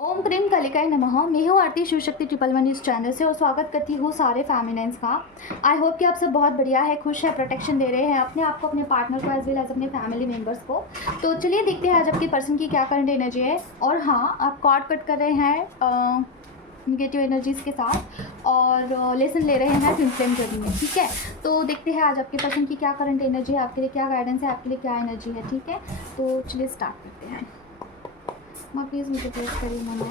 ओम cream कलिकाय नमः। मैं हूँ आरती शिवशक्ति 111 न्यूज़ चैनल से और स्वागत करती हूँ सारे फैमिनेंस का। आई होप कि आप सब बहुत बढ़िया है, खुश है, प्रोटेक्शन दे रहे हैं अपने आप को, अपने पार्टनर को, एज वेल एज अपने फैमिली मेम्बर्स को। तो चलिए देखते हैं आज आपके पर्सन की क्या करंट एनर्जी है। और हाँ, आप कॉर्ड कट कर रहे हैं निगेटिव एनर्जीज़ के साथ और लेसन ले रहे हैं ट्विन फ्लेम जर्नी में, ठीक है। तो देखते हैं आज आपके पर्सन की क्या करंट एनर्जी है, आपके लिए क्या गाइडेंस है, आपके लिए क्या एनर्जी है, ठीक है। तो चलिए स्टार्ट करते हैं। माँ प्लीज़ मुझे प्रेस करिए मामा।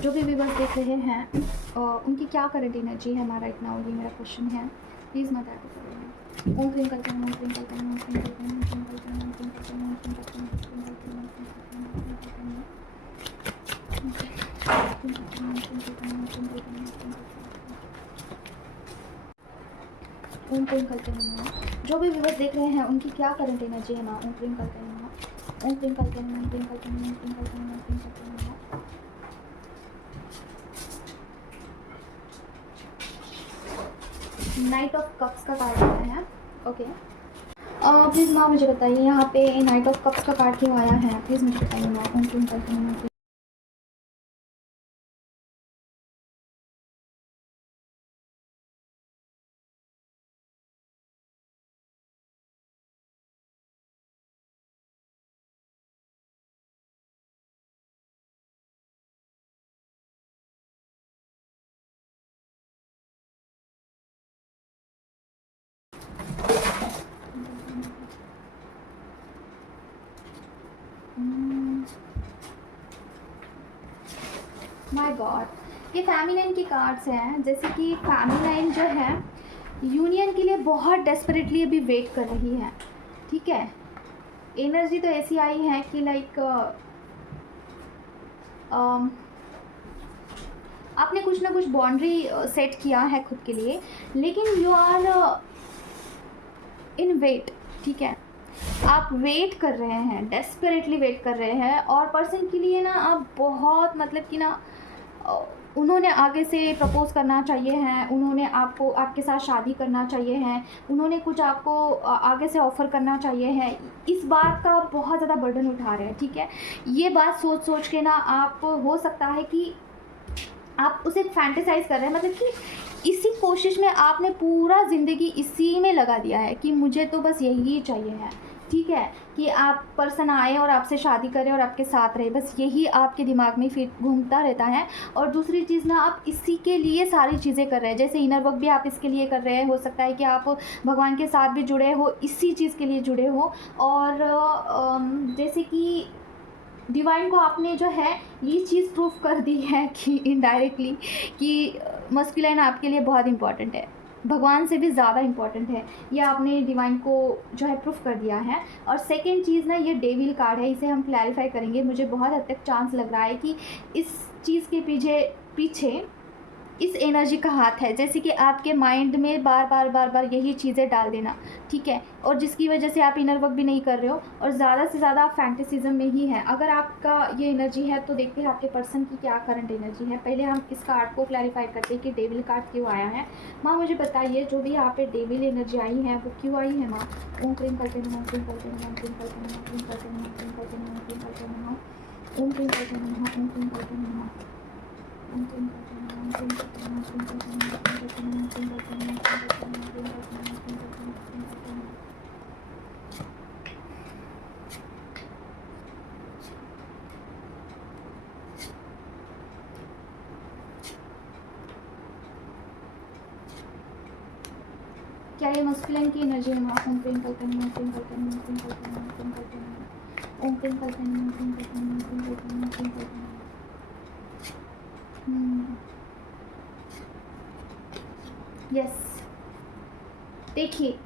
जो भी व्यूअर्स देख रहे हैं उनकी क्या करंट एनर्जी है हमारा इतना, और ये मेरा क्वेश्चन है, प्लीज़ मत ऐड करिए। ओम क्रीम करते हैं, ओम क्रीम करते हैं, ओम क्रीम करते हैं, ओम क्रीम करते हैं, ओम क्रीम करते हैं, ओम क्रीम करते हैं, ओम क्रीम करते हैं, ओम क्रीम करते हैं, ओम क्रीम करते हैं, ओम क्रीम करते हैं। जो भी व्यूअर्स देख रहे हैं उनकी क्या करंट एनर्जी है माँ। ओम क्रीम करते हैं, ओम क्रीम करते हैं, ओम क्रीम करते हैं, ओम क्रीम करते हैं, ओम क्रीम करते हैं। नाइट ऑफ कप्स का कार्ड आया है, ओके। प्लीज़ माँ मुझे बताइए यहाँ पे नाइट ऑफ कप्स का कार्ड क्यों आया है, प्लीज़ मुझे बताइए माँ। ओम क्रीम करते हैं। माय गॉड, ये फैमिलाइन की कार्ड्स हैं। जैसे कि फैमिलाइन जो है यूनियन के लिए बहुत डेस्परेटली अभी वेट कर रही है, ठीक है। एनर्जी तो ऐसी आई है कि लाइक आपने कुछ ना कुछ बाउंड्री सेट किया है खुद के लिए, लेकिन यू आर इन वेट, ठीक है। आप वेट कर रहे हैं, डेस्परेटली वेट कर रहे हैं, और पर्सन के लिए ना आप बहुत मतलब कि ना उन्होंने आगे से प्रपोज करना चाहिए हैं, उन्होंने आपको आपके साथ शादी करना चाहिए हैं, उन्होंने कुछ आपको आगे से ऑफ़र करना चाहिए है। इस बात का बहुत ज़्यादा बर्डन उठा रहे हैं, ठीक है। ये बात सोच सोच के ना आप, हो सकता है कि आप उसे फैंटेसाइज कर रहे हैं, मतलब कि इसी कोशिश में आपने पूरा ज़िंदगी इसी में लगा दिया है कि मुझे तो बस यही चाहिए है, ठीक है। कि आप पर्सन आए और आपसे शादी करें और आपके साथ रहे, बस यही आपके दिमाग में फिर घूमता रहता है। और दूसरी चीज़ ना, आप इसी के लिए सारी चीज़ें कर रहे हैं। जैसे इनर वर्क भी आप इसके लिए कर रहे हैं, हो सकता है कि आप भगवान के साथ भी जुड़े हो, इसी चीज़ के लिए जुड़े हो। और जैसे कि डिवाइन को आपने जो है ये चीज़ प्रूफ कर दी है कि इनडायरेक्टली कि मस्कुलाइन आपके लिए बहुत इंपॉर्टेंट है, भगवान से भी ज़्यादा इम्पॉर्टेंट है। ये आपने डिवाइन को जो है प्रूफ कर दिया है। और सेकंड चीज़ ना, ये डेविल कार्ड है, इसे हम क्लैरिफाई करेंगे। मुझे बहुत हद तक चांस लग रहा है कि इस चीज़ के पीछे इस एनर्जी का हाथ है। जैसे कि आपके माइंड में बार बार यही चीज़ें डाल देना, ठीक है। और जिसकी वजह से आप इनर वर्क भी नहीं कर रहे हो और ज़्यादा से ज़्यादा आप फैंटेसिज्म में ही है। अगर आपका ये एनर्जी है तो देखते हैं आपके पर्सन की क्या करंट एनर्जी है। पहले हम इस कार्ड को क्लैरिफाई करते हैं कि डेविल कार्ड क्यों आया है। माँ मुझे बताइए, जो भी यहाँ पे डेविल एनर्जी आई है वो क्यों आई है माँ। ओम क्रीम करते हैं, ओम क्रीम करते हैं, ओम क्रीम करते हैं, ओम क्रीम करते हैं, ओम क्रीम करते हैं, ओम क्रीम करते हैं, ओम क्रीम करते हैं, ओम क्रीम करते हैं। क्या ये मस्कुलिन की एनर्जी है माँ। ओम क्रीम करते हैं, ओम क्रीम करते हैं, ओम क्रीम करते हैं, ओम क्रीम करते हैं, ओम क्रीम करते हैं, ओम क्रीम करते हैं, ओम क्रीम करते हैं, ओम क्रीम करते हैं। यस, देखिए,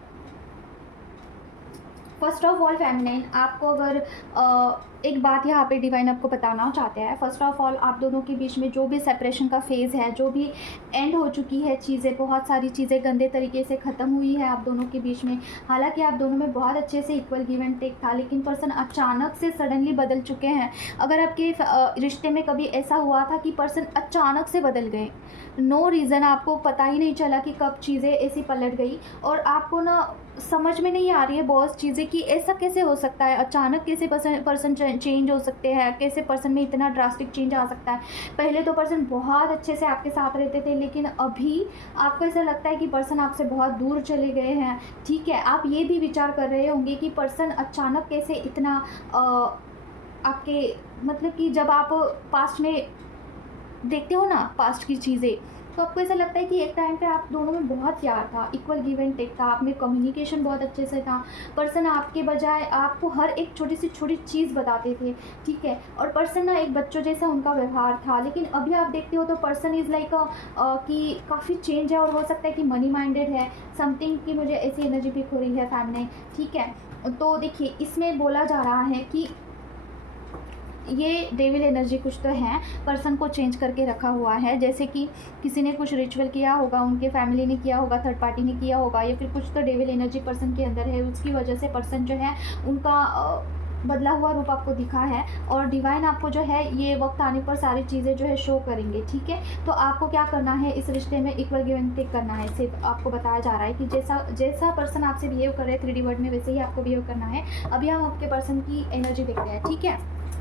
फर्स्ट ऑफ ऑल फेमिनाइन, आपको अगर एक बात यहाँ पे डिवाइन आपको बताना चाहते हैं। फर्स्ट ऑफ ऑल, आप दोनों के बीच में जो भी सेपरेशन का फेज़ है, जो भी एंड हो चुकी है चीज़ें, बहुत सारी चीज़ें गंदे तरीके से ख़त्म हुई है आप दोनों के बीच में। हालांकि आप दोनों में बहुत अच्छे से इक्वल गिव एंड टेक था, लेकिन पर्सन अचानक से सडनली बदल चुके हैं। अगर आपके रिश्ते में कभी ऐसा हुआ था कि पर्सन अचानक से बदल गए, नो रीज़न, आपको पता ही नहीं चला कि कब चीज़ें ऐसी पलट गई, और आपको ना समझ में नहीं आ रही है बहुत चीज़ें कि ऐसा कैसे हो सकता है, अचानक कैसे पर्सन चेंज हो सकते हैं, कैसे पर्सन में इतना ड्रास्टिक चेंज आ सकता है। पहले तो पर्सन बहुत अच्छे से आपके साथ रहते थे, लेकिन अभी आपको ऐसा लगता है कि पर्सन आपसे बहुत दूर चले गए हैं। ठीक है, आप ये भी विचार कर रहे होंगे कि पर्सन अचानक कैसे इतना आपके, मतलब कि जब आप पास्ट में देखते हो ना पास्ट की चीज़ें, तो आपको ऐसा लगता है कि एक टाइम पे आप दोनों में बहुत प्यार था, इक्वल गिव एंड टेक था, आप में कम्युनिकेशन बहुत अच्छे से था। पर्सन आपके बजाय आपको हर एक छोटी से छोटी चीज़ बताते थे, ठीक है, और पर्सन ना एक बच्चों जैसा उनका व्यवहार था। लेकिन अभी आप देखते हो तो पर्सन इज़ लाइक कि काफ़ी चेंज है, और हो सकता है कि मनी माइंडेड है समथिंग, कि मुझे ऐसी एनर्जी पिक हो रही है फैमिली, ठीक है। तो देखिए इसमें बोला जा रहा है कि ये डेविल एनर्जी कुछ तो है, पर्सन को चेंज करके रखा हुआ है। जैसे कि किसी ने कुछ रिचुअल किया होगा, उनके फैमिली ने किया होगा, थर्ड पार्टी ने किया होगा, या फिर कुछ तो डेविल एनर्जी पर्सन के अंदर है, उसकी वजह से पर्सन जो है उनका बदला हुआ रूप आपको दिखा है। और डिवाइन आपको जो है ये वक्त आने पर सारी चीज़ें जो है शो करेंगे, ठीक है। तो आपको क्या करना है, इस रिश्ते में इक्वल गिव एंड टेक करना है। सिर्फ आपको बताया जा रहा है कि जैसा पर्सन आपसे बिहेव कर रहे हैं 3D वर्ड में, वैसे ही आपको बिहेव करना है। अभी हम आपके पर्सन की एनर्जी देखते हैं, ठीक है।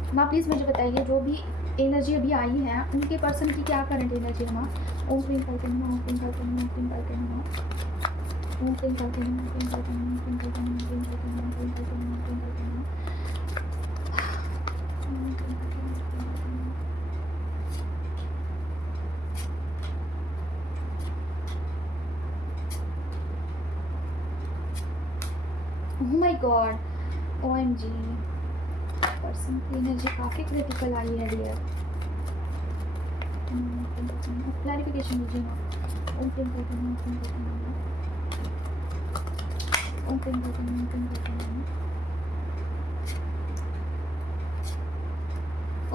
माँ प्लीज़ मुझे बताइए जो भी एनर्जी अभी आई है उनके पर्सन की क्या करंट एनर्जी है माँ। ओम क्लीम करके नमः, ओम क्लीम करके नमः, ओम क्लीम करके नमः, ओम क्लीम करके नमः, ओम क्लीम करके नमः, ओम क्लीम करके नमः, ओम क्लीम करके नमः, ओम क्लीम करके नमः, ओम क्लीम करके नमः। Oh my God, OMG, person की एनर्जी काफ़ी क्रिटिकल आई है डियर। क्लैरिफिकेशन दीजिए ना। ओम क्लीम करके नमः, ओम क्लीम करके नमः, ओम क्लीम करके नमः, ओम क्लीम करके नमः।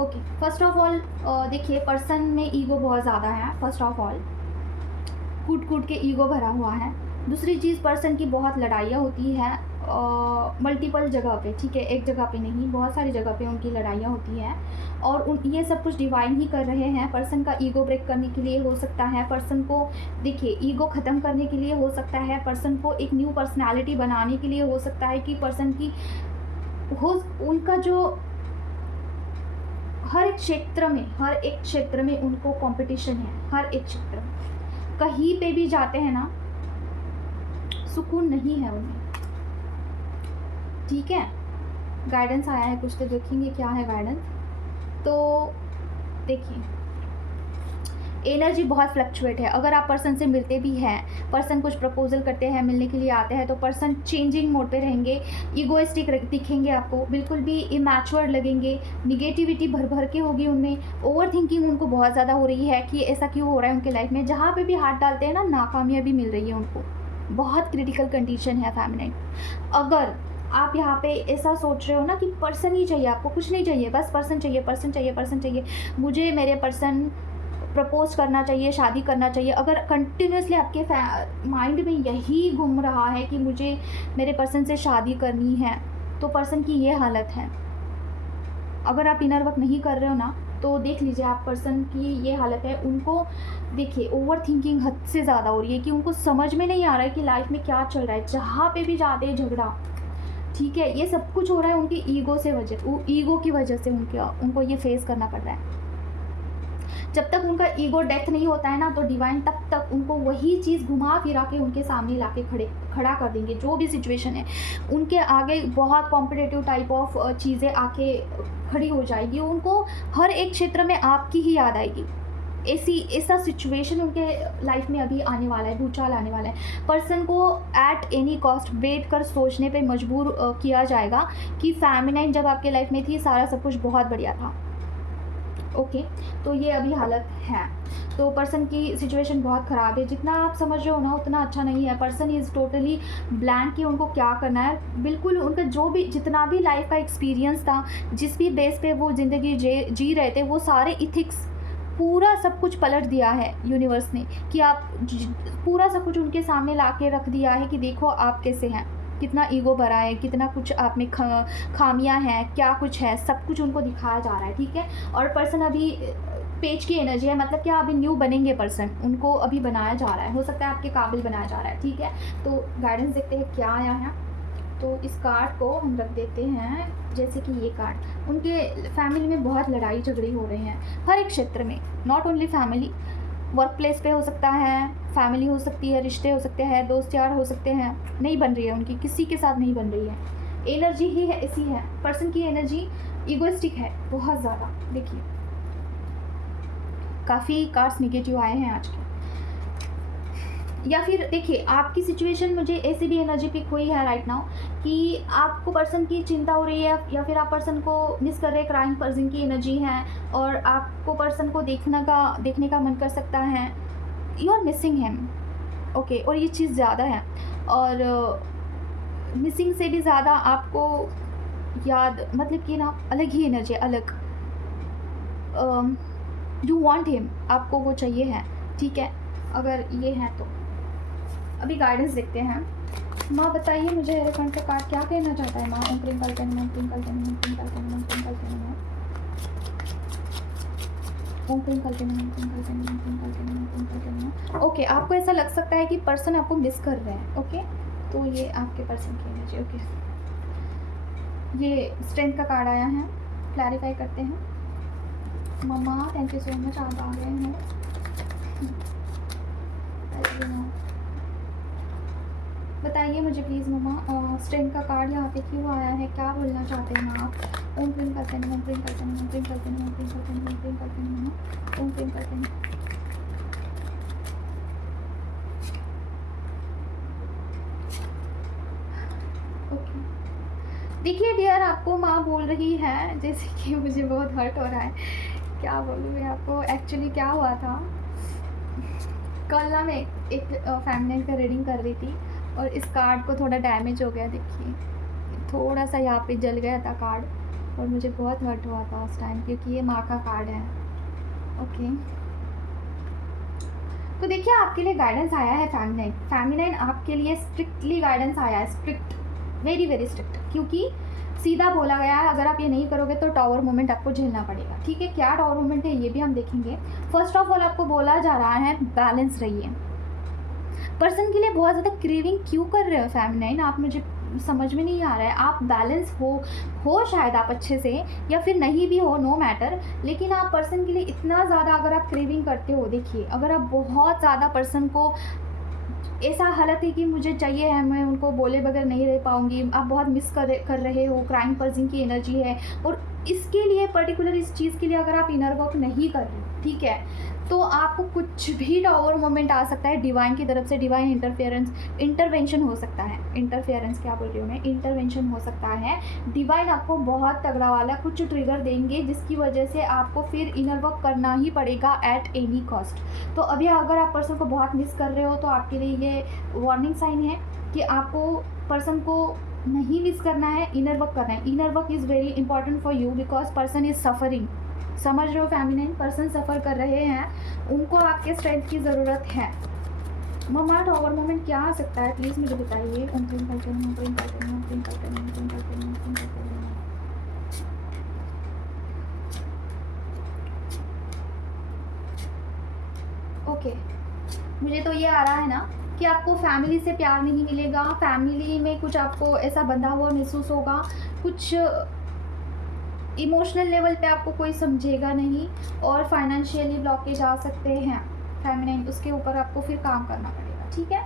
ओके, फर्स्ट ऑफ ऑल देखिए पर्सन में ईगो बहुत ज़्यादा है। फर्स्ट ऑफ ऑल कूट कूट के ईगो भरा हुआ है। दूसरी चीज़, पर्सन की बहुत लड़ाइयाँ होती है मल्टीपल जगह पे, ठीक है, एक जगह पे नहीं, बहुत सारी जगह पे उनकी लड़ाइयाँ होती हैं। और ये सब कुछ डिवाइन ही कर रहे हैं। पर्सन का ईगो ब्रेक करने के लिए हो सकता है, पर्सन को देखिए ईगो ख़त्म करने के लिए हो सकता है, पर्सन को एक न्यू पर्सनालिटी बनाने के लिए हो सकता है, कि पर्सन की उनका जो हर एक क्षेत्र में उनको कंपटीशन है। हर एक क्षेत्र में कहीं पे भी जाते हैं ना, सुकून नहीं है उन्हें, ठीक है। गाइडेंस आया है कुछ, तो देखेंगे क्या है गाइडेंस। तो देखिए एनर्जी बहुत फ्लक्चुएट है। अगर आप पर्सन से मिलते भी हैं, पर्सन कुछ प्रपोजल करते हैं, मिलने के लिए आते हैं, तो पर्सन चेंजिंग मोड पे रहेंगे, ईगोइस्टिक दिखेंगे आपको, बिल्कुल भी इमैच्योर्ड लगेंगे, निगेटिविटी भर भर के होगी उनमें, ओवर थिंकिंग उनको बहुत ज़्यादा हो रही है कि ऐसा क्यों हो रहा है उनके लाइफ में। जहाँ पे भी हाथ डालते हैं ना, नाकामयाबी मिल रही है उनको। बहुत क्रिटिकल कंडीशन है फैमिली। अगर आप यहाँ पे ऐसा सोच रहे हो ना कि पर्सन ही चाहिए, आपको कुछ नहीं चाहिए, बस पर्सन चाहिए, पर्सन चाहिए, पर्सन चाहिए, मुझे मेरे पर्सन प्रपोज करना चाहिए, शादी करना चाहिए, अगर कंटिन्यूसली आपके माइंड में यही घूम रहा है कि मुझे मेरे पर्सन से शादी करनी है, तो पर्सन की ये हालत है। अगर आप इनर वर्क नहीं कर रहे हो ना, तो देख लीजिए आप पर्सन की ये हालत है। उनको देखिए ओवर थिंकिंग हद से ज़्यादा हो रही है, कि उनको समझ में नहीं आ रहा है कि लाइफ में क्या चल रहा है। जहाँ पे भी जाते हैं झगड़ा, ठीक है, ये सब कुछ हो रहा है उनकी ईगो की वजह से उनको ये फेस करना पड़ रहा है। जब तक उनका ईगो डेथ नहीं होता है ना, तो डिवाइन तब तक उनको वही चीज़ घुमा फिरा के उनके सामने ला के खड़ा कर देंगे। जो भी सिचुएशन है उनके आगे बहुत कॉम्पिटिटिव टाइप ऑफ चीज़ें आके खड़ी हो जाएगी। उनको हर एक क्षेत्र में आपकी ही याद आएगी। ऐसा सिचुएशन उनके लाइफ में अभी आने वाला है, भूचाल आने वाला है। पर्सन को एट एनी कॉस्ट बैठ कर सोचने पे मजबूर किया जाएगा कि फेमिनाइन जब आपके लाइफ में थी, सारा सब कुछ बहुत बढ़िया था। ओके, तो ये अभी हालत है। तो पर्सन की सिचुएशन बहुत ख़राब है। जितना आप समझ रहे हो ना, उतना अच्छा नहीं है। पर्सन इज़ टोटली ब्लैंक कि उनको क्या करना है। बिल्कुल उनका जितना भी लाइफ का एक्सपीरियंस था, जिस भी बेस पे वो ज़िंदगी जी रहे थे, वो सारे इथिक्स पूरा सब कुछ पलट दिया है यूनिवर्स ने, कि आप पूरा सब कुछ उनके सामने ला के रख दिया है कि देखो आप कैसे हैं, कितना ईगो भरा है, कितना कुछ आप में खामियां हैं, क्या कुछ है, सब कुछ उनको दिखाया जा रहा है, ठीक है। और पर्सन अभी पेज की एनर्जी है, मतलब क्या अभी न्यू बनेंगे पर्सन, उनको अभी बनाया जा रहा है, हो सकता है आपके काबिल बनाया जा रहा है, ठीक है। तो गाइडेंस देखते हैं क्या आया है। तो इस कार्ड को हम रख देते हैं, जैसे कि ये कार्ड, उनके फैमिली में बहुत लड़ाई झगड़ी हो रही हैं हर एक क्षेत्र में, not only family, work place पे हो सकता है, फैमिली हो सकती है, रिश्ते हो सकते हैं, दोस्त यार हो सकते हैं, नहीं बन रही है उनकी, किसी के साथ नहीं बन रही है, एनर्जी ही है ऐसी है, पर्सन की एनर्जी ईगोइस्टिक है बहुत ज़्यादा। देखिए काफ़ी कार्ड्स नेगेटिव आए हैं आज के, या फिर देखिए आपकी सिचुएशन मुझे ऐसी भी एनर्जी पिक हुई है राइट नाउ कि आपको पर्सन की चिंता हो रही है, या फिर आप पर्सन को मिस कर रहे हैं, क्राइम पर्सन की एनर्जी है, और आपको पर्सन को देखने का मन कर सकता है, you are missing him, okay. और ये चीज़ ज़्यादा है, और मिसिंग से भी ज़्यादा आपको याद, मतलब कि ना अलग ही एनर्जी, अलग, यू वांट हिम, आपको वो चाहिए है, ठीक है। अगर ये है तो अभी गाइडेंस देखते हैं। माँ बताइए मुझे एलिफेंट का कार्ड क्या कहना चाहता है माँ। ओम ट्विंकल टन, ओम ट्विंकल टन, ओम ट्विंकल टन, ओम ट्विंकल टन, ओम ट्विंकल टन, ओम ट्विंकल टन, ओम ट्विंकल टन, ओम ट्विंकल टन। ओके, आपको ऐसा लग सकता है कि पर्सन आपको मिस कर रहे हैं, ओके। तो ये आपके पर्सन की एनर्जी, ओके। ये स्ट्रेंथ का कार्ड आया है, क्लैरिफाई करते हैं। मम्मा थैंक यू सो मच, आप आ गए हैं। बताइए मुझे प्लीज़ मम्मा, स्ट्रेंथ का कार्ड यहाँ पे क्यों आया है, क्या बोलना चाहते हैं आप। ओम प्रिंग करते हैं, ओम प्रिंग करते हैं, ओम प्रिंग करते हैं, ओम प्रिंग करते हैं, ओम प्रिंग करते हैं मम्मा, ओम प्रिंग करते हैं। ओके देखिए डियर, आपको माँ बोल रही है, जैसे कि मुझे बहुत हर्ट हो रहा है, क्या बोलूँ मैं आपको। एक्चुअली क्या हुआ था, कल ना मैं एक फैमिली का रीडिंग कर रही थी, और इस कार्ड को थोड़ा डैमेज हो गया, देखिए थोड़ा सा यहाँ पे जल गया था कार्ड, और मुझे बहुत हर्ट हुआ था उस टाइम, क्योंकि ये माँ का कार्ड है, ओके। तो देखिए आपके लिए गाइडेंस आया है फेमिनाइन, फेमिनाइन आपके लिए स्ट्रिक्टली गाइडेंस आया है, स्ट्रिक्ट, वेरी वेरी स्ट्रिक्ट, क्योंकि सीधा बोला गया है अगर आप ये नहीं करोगे तो टावर मोमेंट आपको झेलना पड़ेगा, ठीक है। क्या टावर मोमेंट है ये भी हम देखेंगे। फर्स्ट ऑफ ऑल आपको बोला जा रहा है बैलेंस रहिए। पर्सन के लिए बहुत ज़्यादा क्रेविंग क्यों कर रहे हो फेमिनाइन, आप मुझे समझ में नहीं आ रहा है। आप बैलेंस हो शायद आप अच्छे से, या फिर नहीं भी हो, नो मैटर, लेकिन आप पर्सन के लिए इतना ज़्यादा अगर आप क्रेविंग करते हो, देखिए अगर आप बहुत ज़्यादा पर्सन को, ऐसा हालत है कि मुझे चाहिए है, मैं उनको बोले बगैर नहीं रह पाऊँगी, आप बहुत मिस कर रहे हो, क्राइम पर्सन की एनर्जी है, और इसके लिए पर्टिकुलर इस चीज़ के लिए अगर आप इनर वर्क नहीं कर रहे, ठीक है, तो आपको कुछ भी टावर मोमेंट आ सकता है डिवाइन की तरफ से, डिवाइन इंटरवेंशन हो सकता है, इंटरफेरेंस क्या बोल रही हूँ मैं, इंटरवेंशन हो सकता है। डिवाइन आपको बहुत तगड़ा वाला कुछ ट्रिगर देंगे, जिसकी वजह से आपको फिर इनर वर्क करना ही पड़ेगा एट एनी कॉस्ट। तो अभी अगर आप पर्सन को बहुत मिस कर रहे हो तो आपके लिए ये वार्निंग साइन है कि आपको पर्सन को नहीं मिस करना है, इनर वर्क करना है। Inner work is very important for you, because person is suffering, समझ रहे हो फेमिनाइन, पर्सन सफ़र कर रहे हैं, उनको आपके स्ट्रेंथ की ज़रूरत है। मम्मा टावर मोमेंट क्या आ सकता है प्लीज़ मुझे बताइए। ओके, मुझे तो ये आ रहा है ना कि आपको फैमिली से प्यार नहीं मिलेगा, फैमिली में कुछ आपको ऐसा बंधा हुआ महसूस होगा, कुछ इमोशनल लेवल पे आपको कोई समझेगा नहीं, और फाइनेंशियली ब्लॉकेज आ सकते हैं फेमिनाइन, उसके ऊपर आपको फिर काम करना पड़ेगा, ठीक है।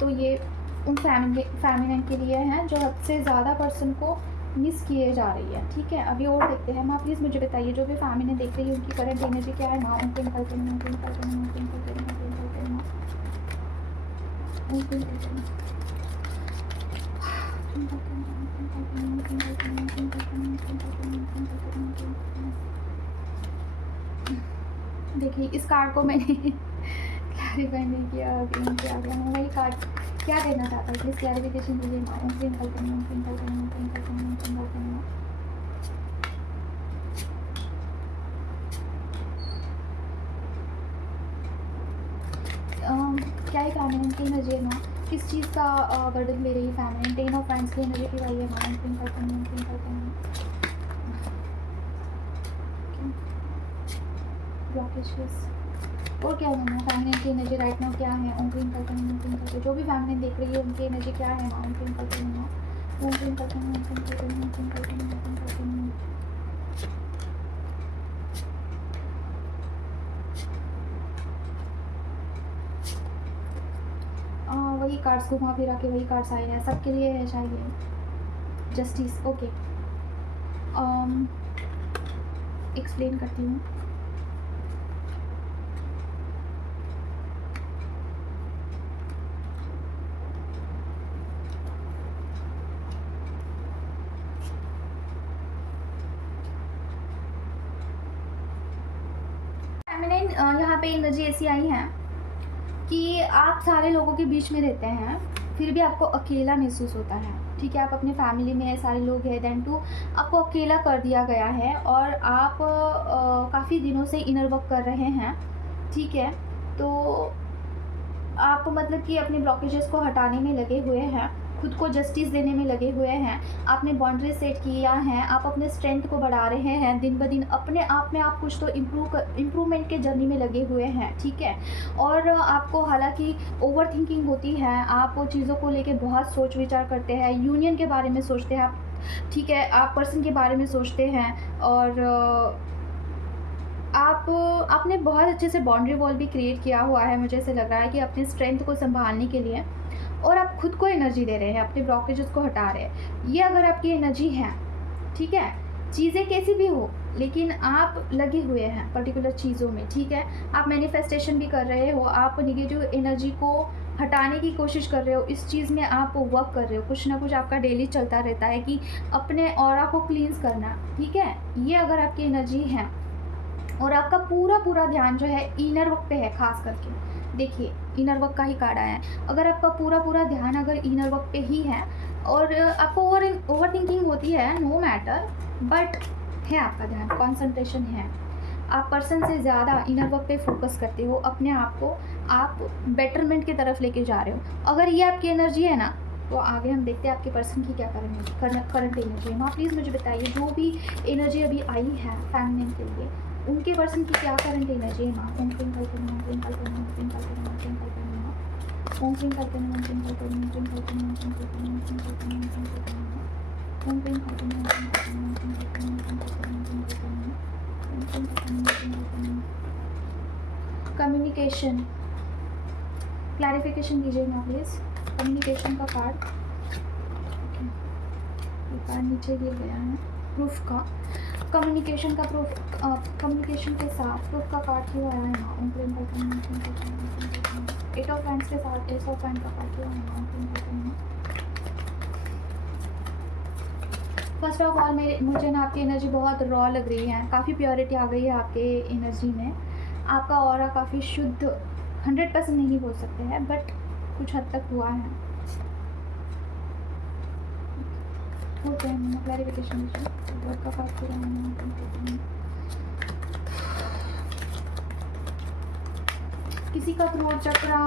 तो ये उन फेमिनाइन के लिए हैं जो हद से ज़्यादा पर्सन को मिस किए जा रही है, ठीक है। अभी और देखते हैं। माँ प्लीज़ मुझे बताइए, जो भी फेमिनाइन देख रही है उनकी करंट एनर्जी क्या है। माँ उनके निकलते हैं, उनके निकलते हैं, उनके निकलते हैं, उनके निकलते हैं, उनके निकलते हैं। देखिए इस कार्ड को मैंने क्लैरिफाई नहीं किया, क्लीन किया गया है। वही कार्ड क्या कहना चाहता है प्लीज़ क्लैरिफिकेशन दीजिए। क्या है फैमिली की एनर्जी है माँ, किस चीज़ का बर्डन ले रही है फैमिली। 10 ऑफ फ्रेंड्स की एनर्जी की भाई है माँ। ब्लॉकेजेस और क्या है माँ फैमिली की एनर्जी राइट नाउ क्या है? ओम क्रीम करते हैं, ओम क्रीम करते हैं। जो भी फैमिली देख रही है उनकी एनर्जी क्या है माँ? ओम क्रीम करते हैं माँ, ओम क्रीम करते हैं, ओम क्रीम करते हैं, ओम क्रीम करते हैं, ओम क्रीम करते हैं। वही कार्ड्स घुमा फिरा के वही कार्ड्स आए हैं, सबके लिए है शायद। Justice, okay. एक्सप्लेन करती हूँ। फेमिनिन यहाँ पे एनर्जी ऐसी आई है कि आप सारे लोगों के बीच में रहते हैं, फिर भी आपको अकेला महसूस होता है। ठीक है, आप अपने फैमिली में सारे लोग हैं, देन टू आपको अकेला कर दिया गया है और आप काफ़ी दिनों से इनर वर्क कर रहे हैं। ठीक है, तो आप मतलब कि अपने ब्लॉकेजेस को हटाने में लगे हुए हैं, खुद को जस्टिस देने में लगे हुए हैं, आपने बाउंड्री सेट किया है, आप अपने स्ट्रेंथ को बढ़ा रहे हैं, दिन ब दिन अपने आप में आप कुछ तो इम्प्रूवमेंट के जर्नी में लगे हुए हैं। ठीक है, और आपको हालांकि ओवर थिंकिंग होती है, आप चीज़ों को लेके बहुत सोच विचार करते हैं, यूनियन के बारे में सोचते हैं आप। ठीक है, आप पर्सन के बारे में सोचते हैं और आपने बहुत अच्छे से बाउंड्री वॉल भी क्रिएट किया हुआ है, मुझे ऐसे लग रहा है कि अपने स्ट्रेंथ को संभालने के लिए, और आप खुद को एनर्जी दे रहे हैं, अपने ब्लॉकेजेस को हटा रहे हैं। ये अगर आपकी एनर्जी है, ठीक है, चीज़ें कैसी भी हो लेकिन आप लगे हुए हैं पर्टिकुलर चीज़ों में। ठीक है, आप मैनिफेस्टेशन भी कर रहे हो, आप नेगेटिव एनर्जी को हटाने की कोशिश कर रहे हो, इस चीज़ में आप वर्क कर रहे हो, कुछ ना कुछ आपका डेली चलता रहता है कि अपने ऑरा को क्लींस करना। ठीक है, ये अगर आपकी एनर्जी है और आपका पूरा ध्यान जो है इनर वर्क पे है, खास करके देखिए इनर वर्क का ही कार्ड आया है। अगर आपका पूरा ध्यान अगर इनर वर्क पे ही है और आपको ओवर थिंकिंग होती है, नो मैटर, बट है आपका ध्यान, कंसंट्रेशन है, आप पर्सन से ज़्यादा इनर वर्क पे फोकस करते हो, अपने आप को आप बेटरमेंट की तरफ लेके जा रहे हो, अगर ये आपकी एनर्जी है ना, तो आगे हम देखते हैं आपके पर्सन की क्या करंट एनर्जी है। माँ प्लीज़ मुझे बताइए, जो भी एनर्जी अभी आई है फैमिली के लिए, उनके पर्सन की क्या करंट एनर्जी है माँ? ओम क्रीम करते हैं, ओम क्रीम करते हैं, ओम क्रीम करते हैं, ओम क्रीम करते हैं माँ, ओम क्रीम करते हैं, ओम क्रीम करते हैं, ओम क्रीम करते हैं, ओम क्रीम करते हैं, ओम क्रीम करते हैं, ओम क्रीम करते हैं माँ, ओम क्रीम करते हैं, ओम क्रीम करते हैं, ओम क्रीम करते हैं, ओम क्रीम करते हैं, ओम क्रीम करते हैं माँ, ओम क्रीम करते हैं, ओम क्रीम करते हैं। कम्युनिकेशन, क्लैरिफिकेशन दीजिए माँ प्लीज़, कम्युनिकेशन का कार्ड, ये कार्ड नीचे गिर गया है, प्रूफ का, कम्युनिकेशन का प्रूफ, कम्युनिकेशन के साथ प्रूफ का कार्ड क्यों आया है ना? ओम क्रीम करते हैं, ओम क्रीम करते हैं, ओम क्रीम करते हैं। एट ऑफ हैंड्स के साथ एस ऑफ हैंड का कार्ड क्यों आया है? ओम क्रीम करते हैं। फर्स्ट ऑफ ऑल मुझे ना आपकी एनर्जी बहुत रॉ लग रही है, काफ़ी प्योरिटी आ गई है आपके एनर्जी में, आपका ऑरा काफ़ी शुद्ध, 100% नहीं बोल सकते हैं बट कुछ हद तक हुआ है। ओके, क्लैरिफिकेशन दीजिए, का कार्ड पूरा है। किसी का थ्रोट चक्रा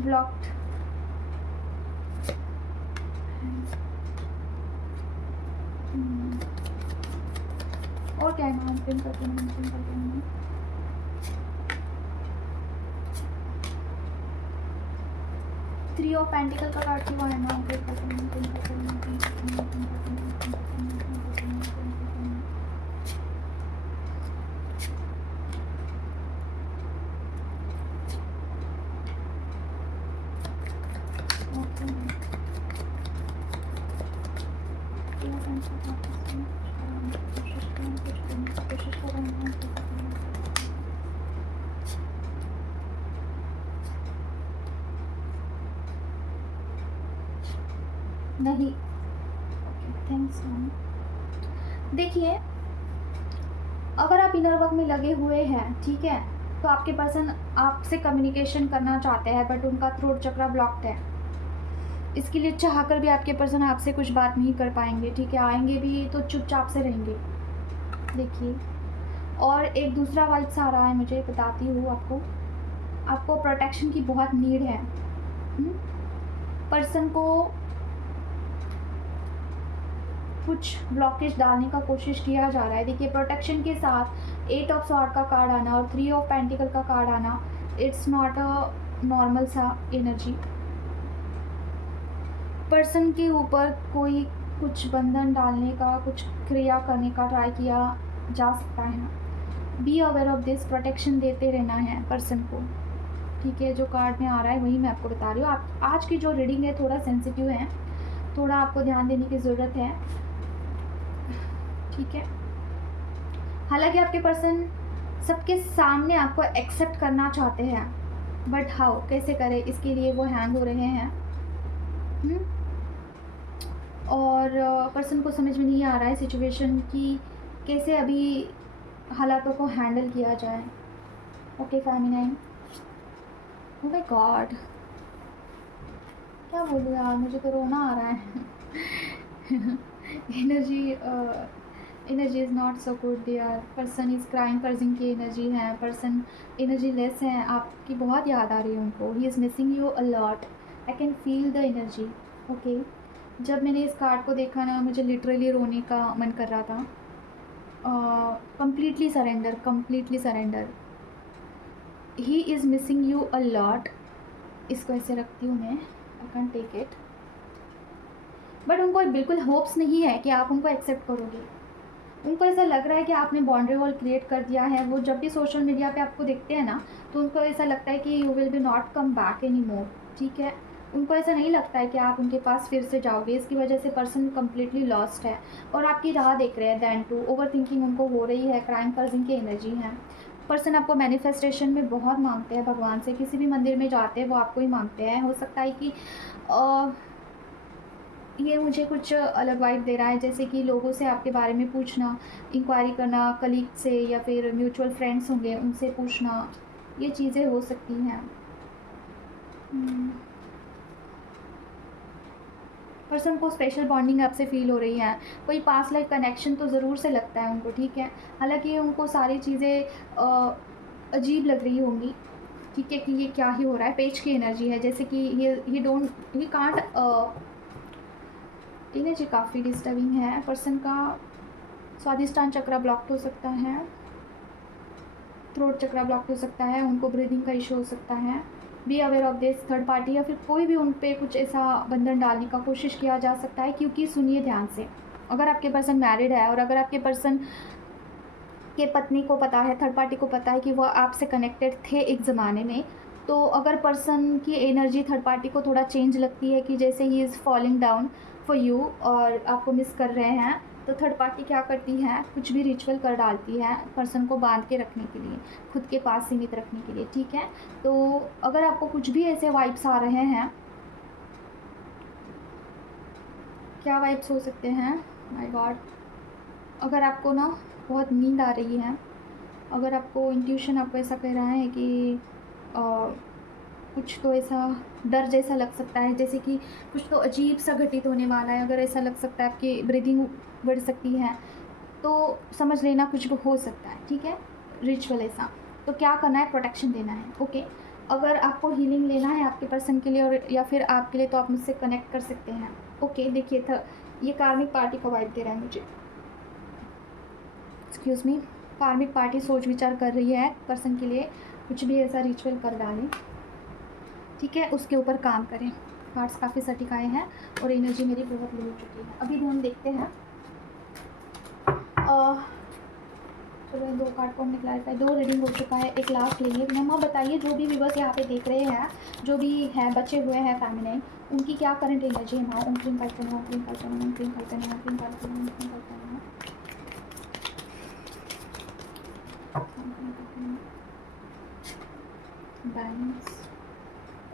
ब्लॉक्ड, और क्या है ना? ओपन करते हैं। थ्री ऑफ पेंटिकल का कार्ड क्यों आया ना? ओपन करते हैं। नहीं, थैंक्स मैम। देखिए, अगर आप इनर वर्क में लगे हुए हैं, ठीक है, तो आपके पर्सन आपसे कम्युनिकेशन करना चाहते हैं बट उनका थ्रोट चक्रा ब्लॉक्ड है, इसके लिए चाहकर भी आपके पर्सन आपसे कुछ बात नहीं कर पाएंगे। ठीक है, आएंगे भी तो चुपचाप से रहेंगे। देखिए, और एक दूसरा वाइब्स आ रहा है, मुझे बताती हूँ आपको प्रोटेक्शन की बहुत नीड है। पर्सन को कुछ ब्लॉकेज डालने का कोशिश किया जा रहा है। देखिए प्रोटेक्शन के साथ 8 ऑफ स्वॉर्ड का कार्ड आना और 3 ऑफ पेंटिकल का कार्ड आना, इट्स नॉट अ नॉर्मल सा एनर्जी। पर्सन के ऊपर कोई कुछ बंधन डालने का, कुछ क्रिया करने का ट्राई किया जा सकता है। Be aware of this, protection देते रहना है पर्सन को, ठीक है। जो कार्ड में आ रहा है वही मैं आपको बता रही हूँ। आप आज की जो रीडिंग है थोड़ा सेंसिटिव है, थोड़ा आपको ध्यान देने की ज़रूरत है, ठीक है। हालांकि आपके पर्सन सबके सामने आपको एक्सेप्ट करना चाहते हैं, बट हाउ, कैसे करें, इसके लिए वो हैंग हो रहे हैं। और पर्सन को समझ में नहीं आ रहा है सिचुएशन की कैसे अभी हालातों को हैंडल किया जाए। Okay feminine, oh my God, क्या बोलूँ यार, मुझे तो रोना आ रहा है। Energy is not so good यार। पर्सन इज़ क्राइंग, पर्सन की एनर्जी है, पर्सन एनर्जी लेस है, आपकी बहुत याद आ रही है उनको। ही is missing you a lot, I can feel the energy. Okay, जब मैंने इस कार्ड को देखा ना, मुझे लिटरली रोने का मन कर रहा था। Completely surrender, completely surrender. He is missing you a lot, इसको ऐसे रखती हूँ मैं, I can take it. But उनको बिल्कुल होप्स नहीं है कि आप उनको एक्सेप्ट करोगे। उनको ऐसा लग रहा है कि आपने बाउंड्री वॉल क्रिएट कर दिया है। वो जब भी सोशल मीडिया पे आपको देखते हैं ना, तो उनको ऐसा लगता है कि you will B not come back any more, ठीक है। उनको ऐसा नहीं लगता है कि आप उनके पास फिर से जाओगे। इसकी वजह से पर्सन कम्प्लीटली लॉस्ट है और आपकी राह देख रहे हैं। दैन टू ओवर थिंकिंग उनको हो रही है, क्राइम पर्सन की एनर्जी है। पर्सन आपको मैनिफेस्टेशन में बहुत मांगते हैं भगवान से, किसी भी मंदिर में जाते हैं वो आपको ही मांगते हैं। हो सकता है कि ये मुझे कुछ अलग वाइब दे रहा है, जैसे कि लोगों से आपके बारे में पूछना, इंक्वायरी करना, कलीग से या फिर म्यूचुअल फ्रेंड्स होंगे उनसे पूछना, ये चीज़ें हो सकती हैं। पर्सन को स्पेशल बॉन्डिंग आपसे फील हो रही है, कोई पास्ट लाइफ कनेक्शन तो ज़रूर से लगता है उनको, ठीक है। हालांकि उनको सारी चीज़ें अजीब लग रही होंगी, ठीक है, कि ये क्या ही हो रहा है। पेज की एनर्जी है, जैसे कि ही कांट, एनर्जी काफ़ी डिस्टर्बिंग है। पर्सन का स्वादिष्टान चक्र ब्लॉक हो सकता है, थ्रोट चक्र ब्लॉक हो सकता है, उनको ब्रीदिंग का इशू हो सकता है। Be aware of this, third party या फिर कोई भी उन पे कुछ ऐसा बंधन डालने का कोशिश किया जा सकता है। क्योंकि सुनिए ध्यान से, अगर आपके पर्सन मैरिड है और अगर आपके पर्सन के पत्नी को पता है, थर्ड पार्टी को पता है कि वह आपसे कनेक्टेड थे एक ज़माने में, तो अगर पर्सन की एनर्जी थर्ड पार्टी को थोड़ा चेंज लगती है कि जैसे he is falling down for you और आपको मिस कर रहे हैं, तो थर्ड पार्टी क्या करती है, कुछ भी रिचुअल कर डालती है पर्सन को बांध के रखने के लिए, खुद के पास सीमित रखने के लिए, ठीक है। तो अगर आपको कुछ भी ऐसे वाइब्स आ रहे हैं, क्या वाइब्स हो सकते हैं, माय गॉड, अगर आपको ना बहुत नींद आ रही है, अगर आपको इंट्यूशन आपको ऐसा कह रहा है कि कुछ तो ऐसा डर जैसा लग सकता है, जैसे कि कुछ तो अजीब सा घटित होने वाला है, अगर ऐसा लग सकता है आपकी ब्रीदिंग बढ़ सकती है, तो समझ लेना कुछ भी हो सकता है, ठीक है। रिचुअल ऐसा, तो क्या करना है, प्रोटेक्शन देना है, ओके। अगर आपको हीलिंग लेना है आपके पर्सन के लिए और या फिर आपके लिए, तो आप मुझसे कनेक्ट कर सकते हैं, ओके। देखिए ये कार्मिक पार्टी का वाइब दे रहा है मुझे, एक्सक्यूज़ मी। कार्मिक पार्टी सोच विचार कर रही है पर्सन के लिए, कुछ भी ऐसा रिचुअल कर डालें, ठीक है, उसके ऊपर काम करें। कार्ड्स काफ़ी सटीक आए हैं और एनर्जी मेरी बहुत लो हो चुकी है। अभी हम देखते हैं, चलो 2 कार्ड को हमने क्लैरिफाई, 2 रीडिंग हो चुका है, एक लास्ट लेंगे। मम्मा बताइए, जो भी व्यूअर्स यहाँ पे देख रहे हैं, जो भी हैं बचे हुए हैं फेमिनाइन, उनकी क्या करंट एनर्जी है। माँ उनकी करते हैं, उनकी करते हैं, उनकी करते हैं, उनकी करते हैं, उनकी करते हैं। Balance,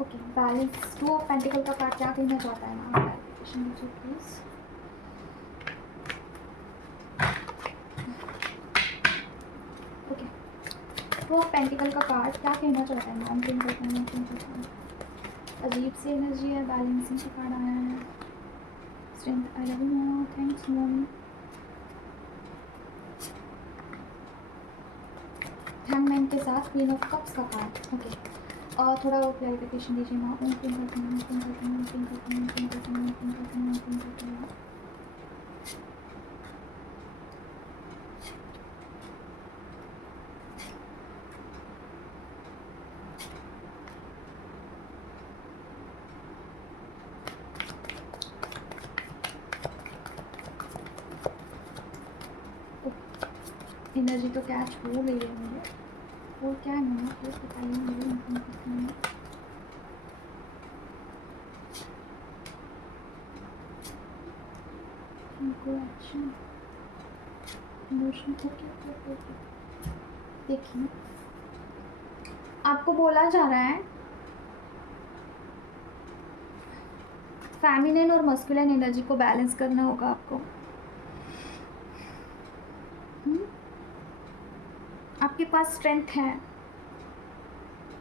okay, balance. 2 of pentacle का कार्ड क्या कहना चाहता है मैम, क्लैरिफिकेशन दीजिए प्लीज़। ओके, 2 ऑफ पेंटिकल का कार्ड क्या कहना चाहता है मैम, क्यों कहते हैं, अजीब सी एनर्जी है, बैलेंसिंग का कार्ड आया है, strength, I love you, thanks mom. Hangman के साथ क्वीन ऑफ कप्स का कार्ड, ओके। और थोड़ा वो क्लैरिफिकेशन दीजिए माँ, एनर्जी तो कैच हो गई है मुझे। और क्या है मम्मा, प्लीज बताइए मुझे इन्फॉर्मेशन। Action emotion. ओके, देखिए आपको बोला जा रहा है फेमिनिन और मस्कुलिन एनर्जी को बैलेंस करना होगा आपको। आपके पास स्ट्रेंथ है,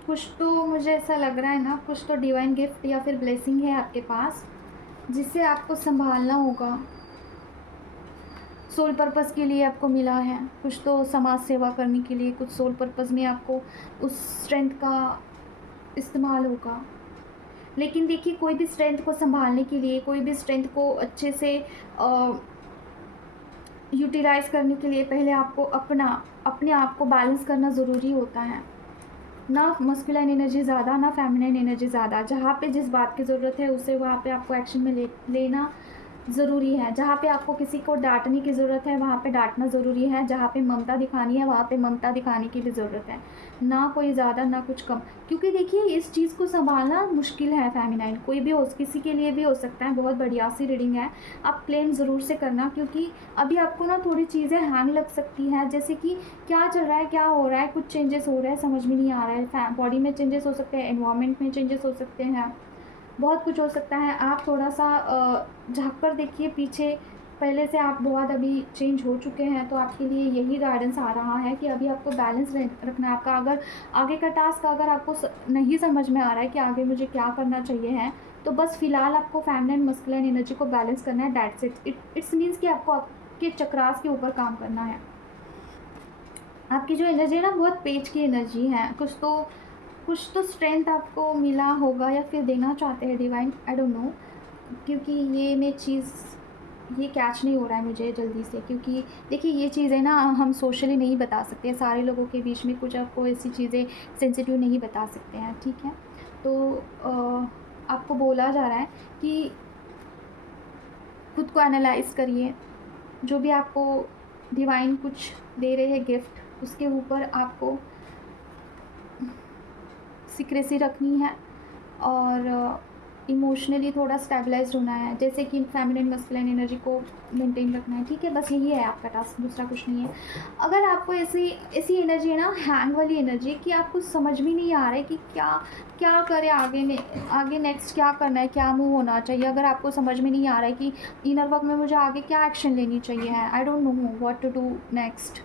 कुछ तो मुझे ऐसा लग रहा है ना, कुछ तो डिवाइन गिफ्ट या फिर ब्लेसिंग है आपके पास जिसे आपको संभालना होगा। सोल पर्पस के लिए आपको मिला है, कुछ तो समाज सेवा करने के लिए, कुछ सोल पर्पस में आपको उस स्ट्रेंथ का इस्तेमाल होगा। लेकिन देखिए, कोई भी स्ट्रेंथ को संभालने के लिए, कोई भी स्ट्रेंथ को अच्छे से यूटिलाइज़ करने के लिए पहले आपको अपने आप को बैलेंस करना ज़रूरी होता है। ना मस्कुलाइन एनर्जी ज़्यादा, ना फेमिनाइन एनर्जी ज़्यादा। जहाँ पे जिस बात की ज़रूरत है उसे वहाँ पे आपको एक्शन में लेना ज़रूरी है। जहाँ पे आपको किसी को डांटने की ज़रूरत है वहाँ पे डांटना ज़रूरी है। जहाँ पे ममता दिखानी है वहाँ पे ममता दिखाने की भी ज़रूरत है। ना कोई ज़्यादा ना कुछ कम, क्योंकि देखिए इस चीज़ को संभालना मुश्किल है। फेमिनाइन कोई भी हो, किसी के लिए भी हो सकता है। बहुत बढ़िया सी रीडिंग है, आप क्लेम ज़रूर से करना, क्योंकि अभी आपको ना थोड़ी चीज़ें हैंग लग सकती हैं। जैसे कि क्या चल रहा है, क्या हो रहा है, कुछ चेंजेस हो रहे हैं, समझ में नहीं आ रहा है। बॉडी में चेंजेस हो सकते हैं, एनवायरनमेंट में चेंजेस हो सकते हैं, बहुत कुछ हो सकता है। आप थोड़ा सा झाँक कर देखिए पीछे, पहले से आप बहुत अभी चेंज हो चुके हैं। तो आपके लिए यही गाइडेंस आ रहा है कि अभी आपको बैलेंस रखना है आपका। अगर आगे का टास्क अगर आपको नहीं समझ में आ रहा है कि आगे मुझे क्या करना चाहिए है, तो बस फ़िलहाल आपको फेमिनिन मस्कुलिन एनर्जी को बैलेंस करना है, दैट्स इट। इट्स मीन्स कि आपको आपके चक्रास के ऊपर काम करना है। आपकी जो एनर्जी है ना, बहुत पेच की एनर्जी है। कुछ तो स्ट्रेंथ आपको मिला होगा या फिर देना चाहते हैं डिवाइन, आई डोंट नो, क्योंकि ये कैच नहीं हो रहा है मुझे जल्दी से। क्योंकि देखिए ये चीज़ें ना हम सोशली नहीं बता सकते, सारे लोगों के बीच में कुछ आपको ऐसी चीज़ें सेंसिटिव नहीं बता सकते हैं, ठीक है। तो आपको बोला जा रहा है कि खुद को एनालाइज करिए। जो भी आपको डिवाइन कुछ दे रहे हैं गिफ्ट, उसके ऊपर आपको सीक्रेसी रखनी है और इमोशनली थोड़ा स्टेबलाइज्ड होना है। जैसे कि फेमिनिन मस्कुलिन एनर्जी को मेंटेन रखना है, ठीक है। बस यही है आपका टास्क, दूसरा कुछ नहीं है। अगर आपको ऐसी एनर्जी है ना, हैंग वाली एनर्जी, कि आपको समझ में नहीं आ रहा है कि क्या करें आगे नेक्स्ट क्या करना है, क्या मूव होना चाहिए। अगर आपको समझ में नहीं आ रहा है कि इनर वर्क में मुझे आगे क्या एक्शन लेनी चाहिए है, I don't know what to do next,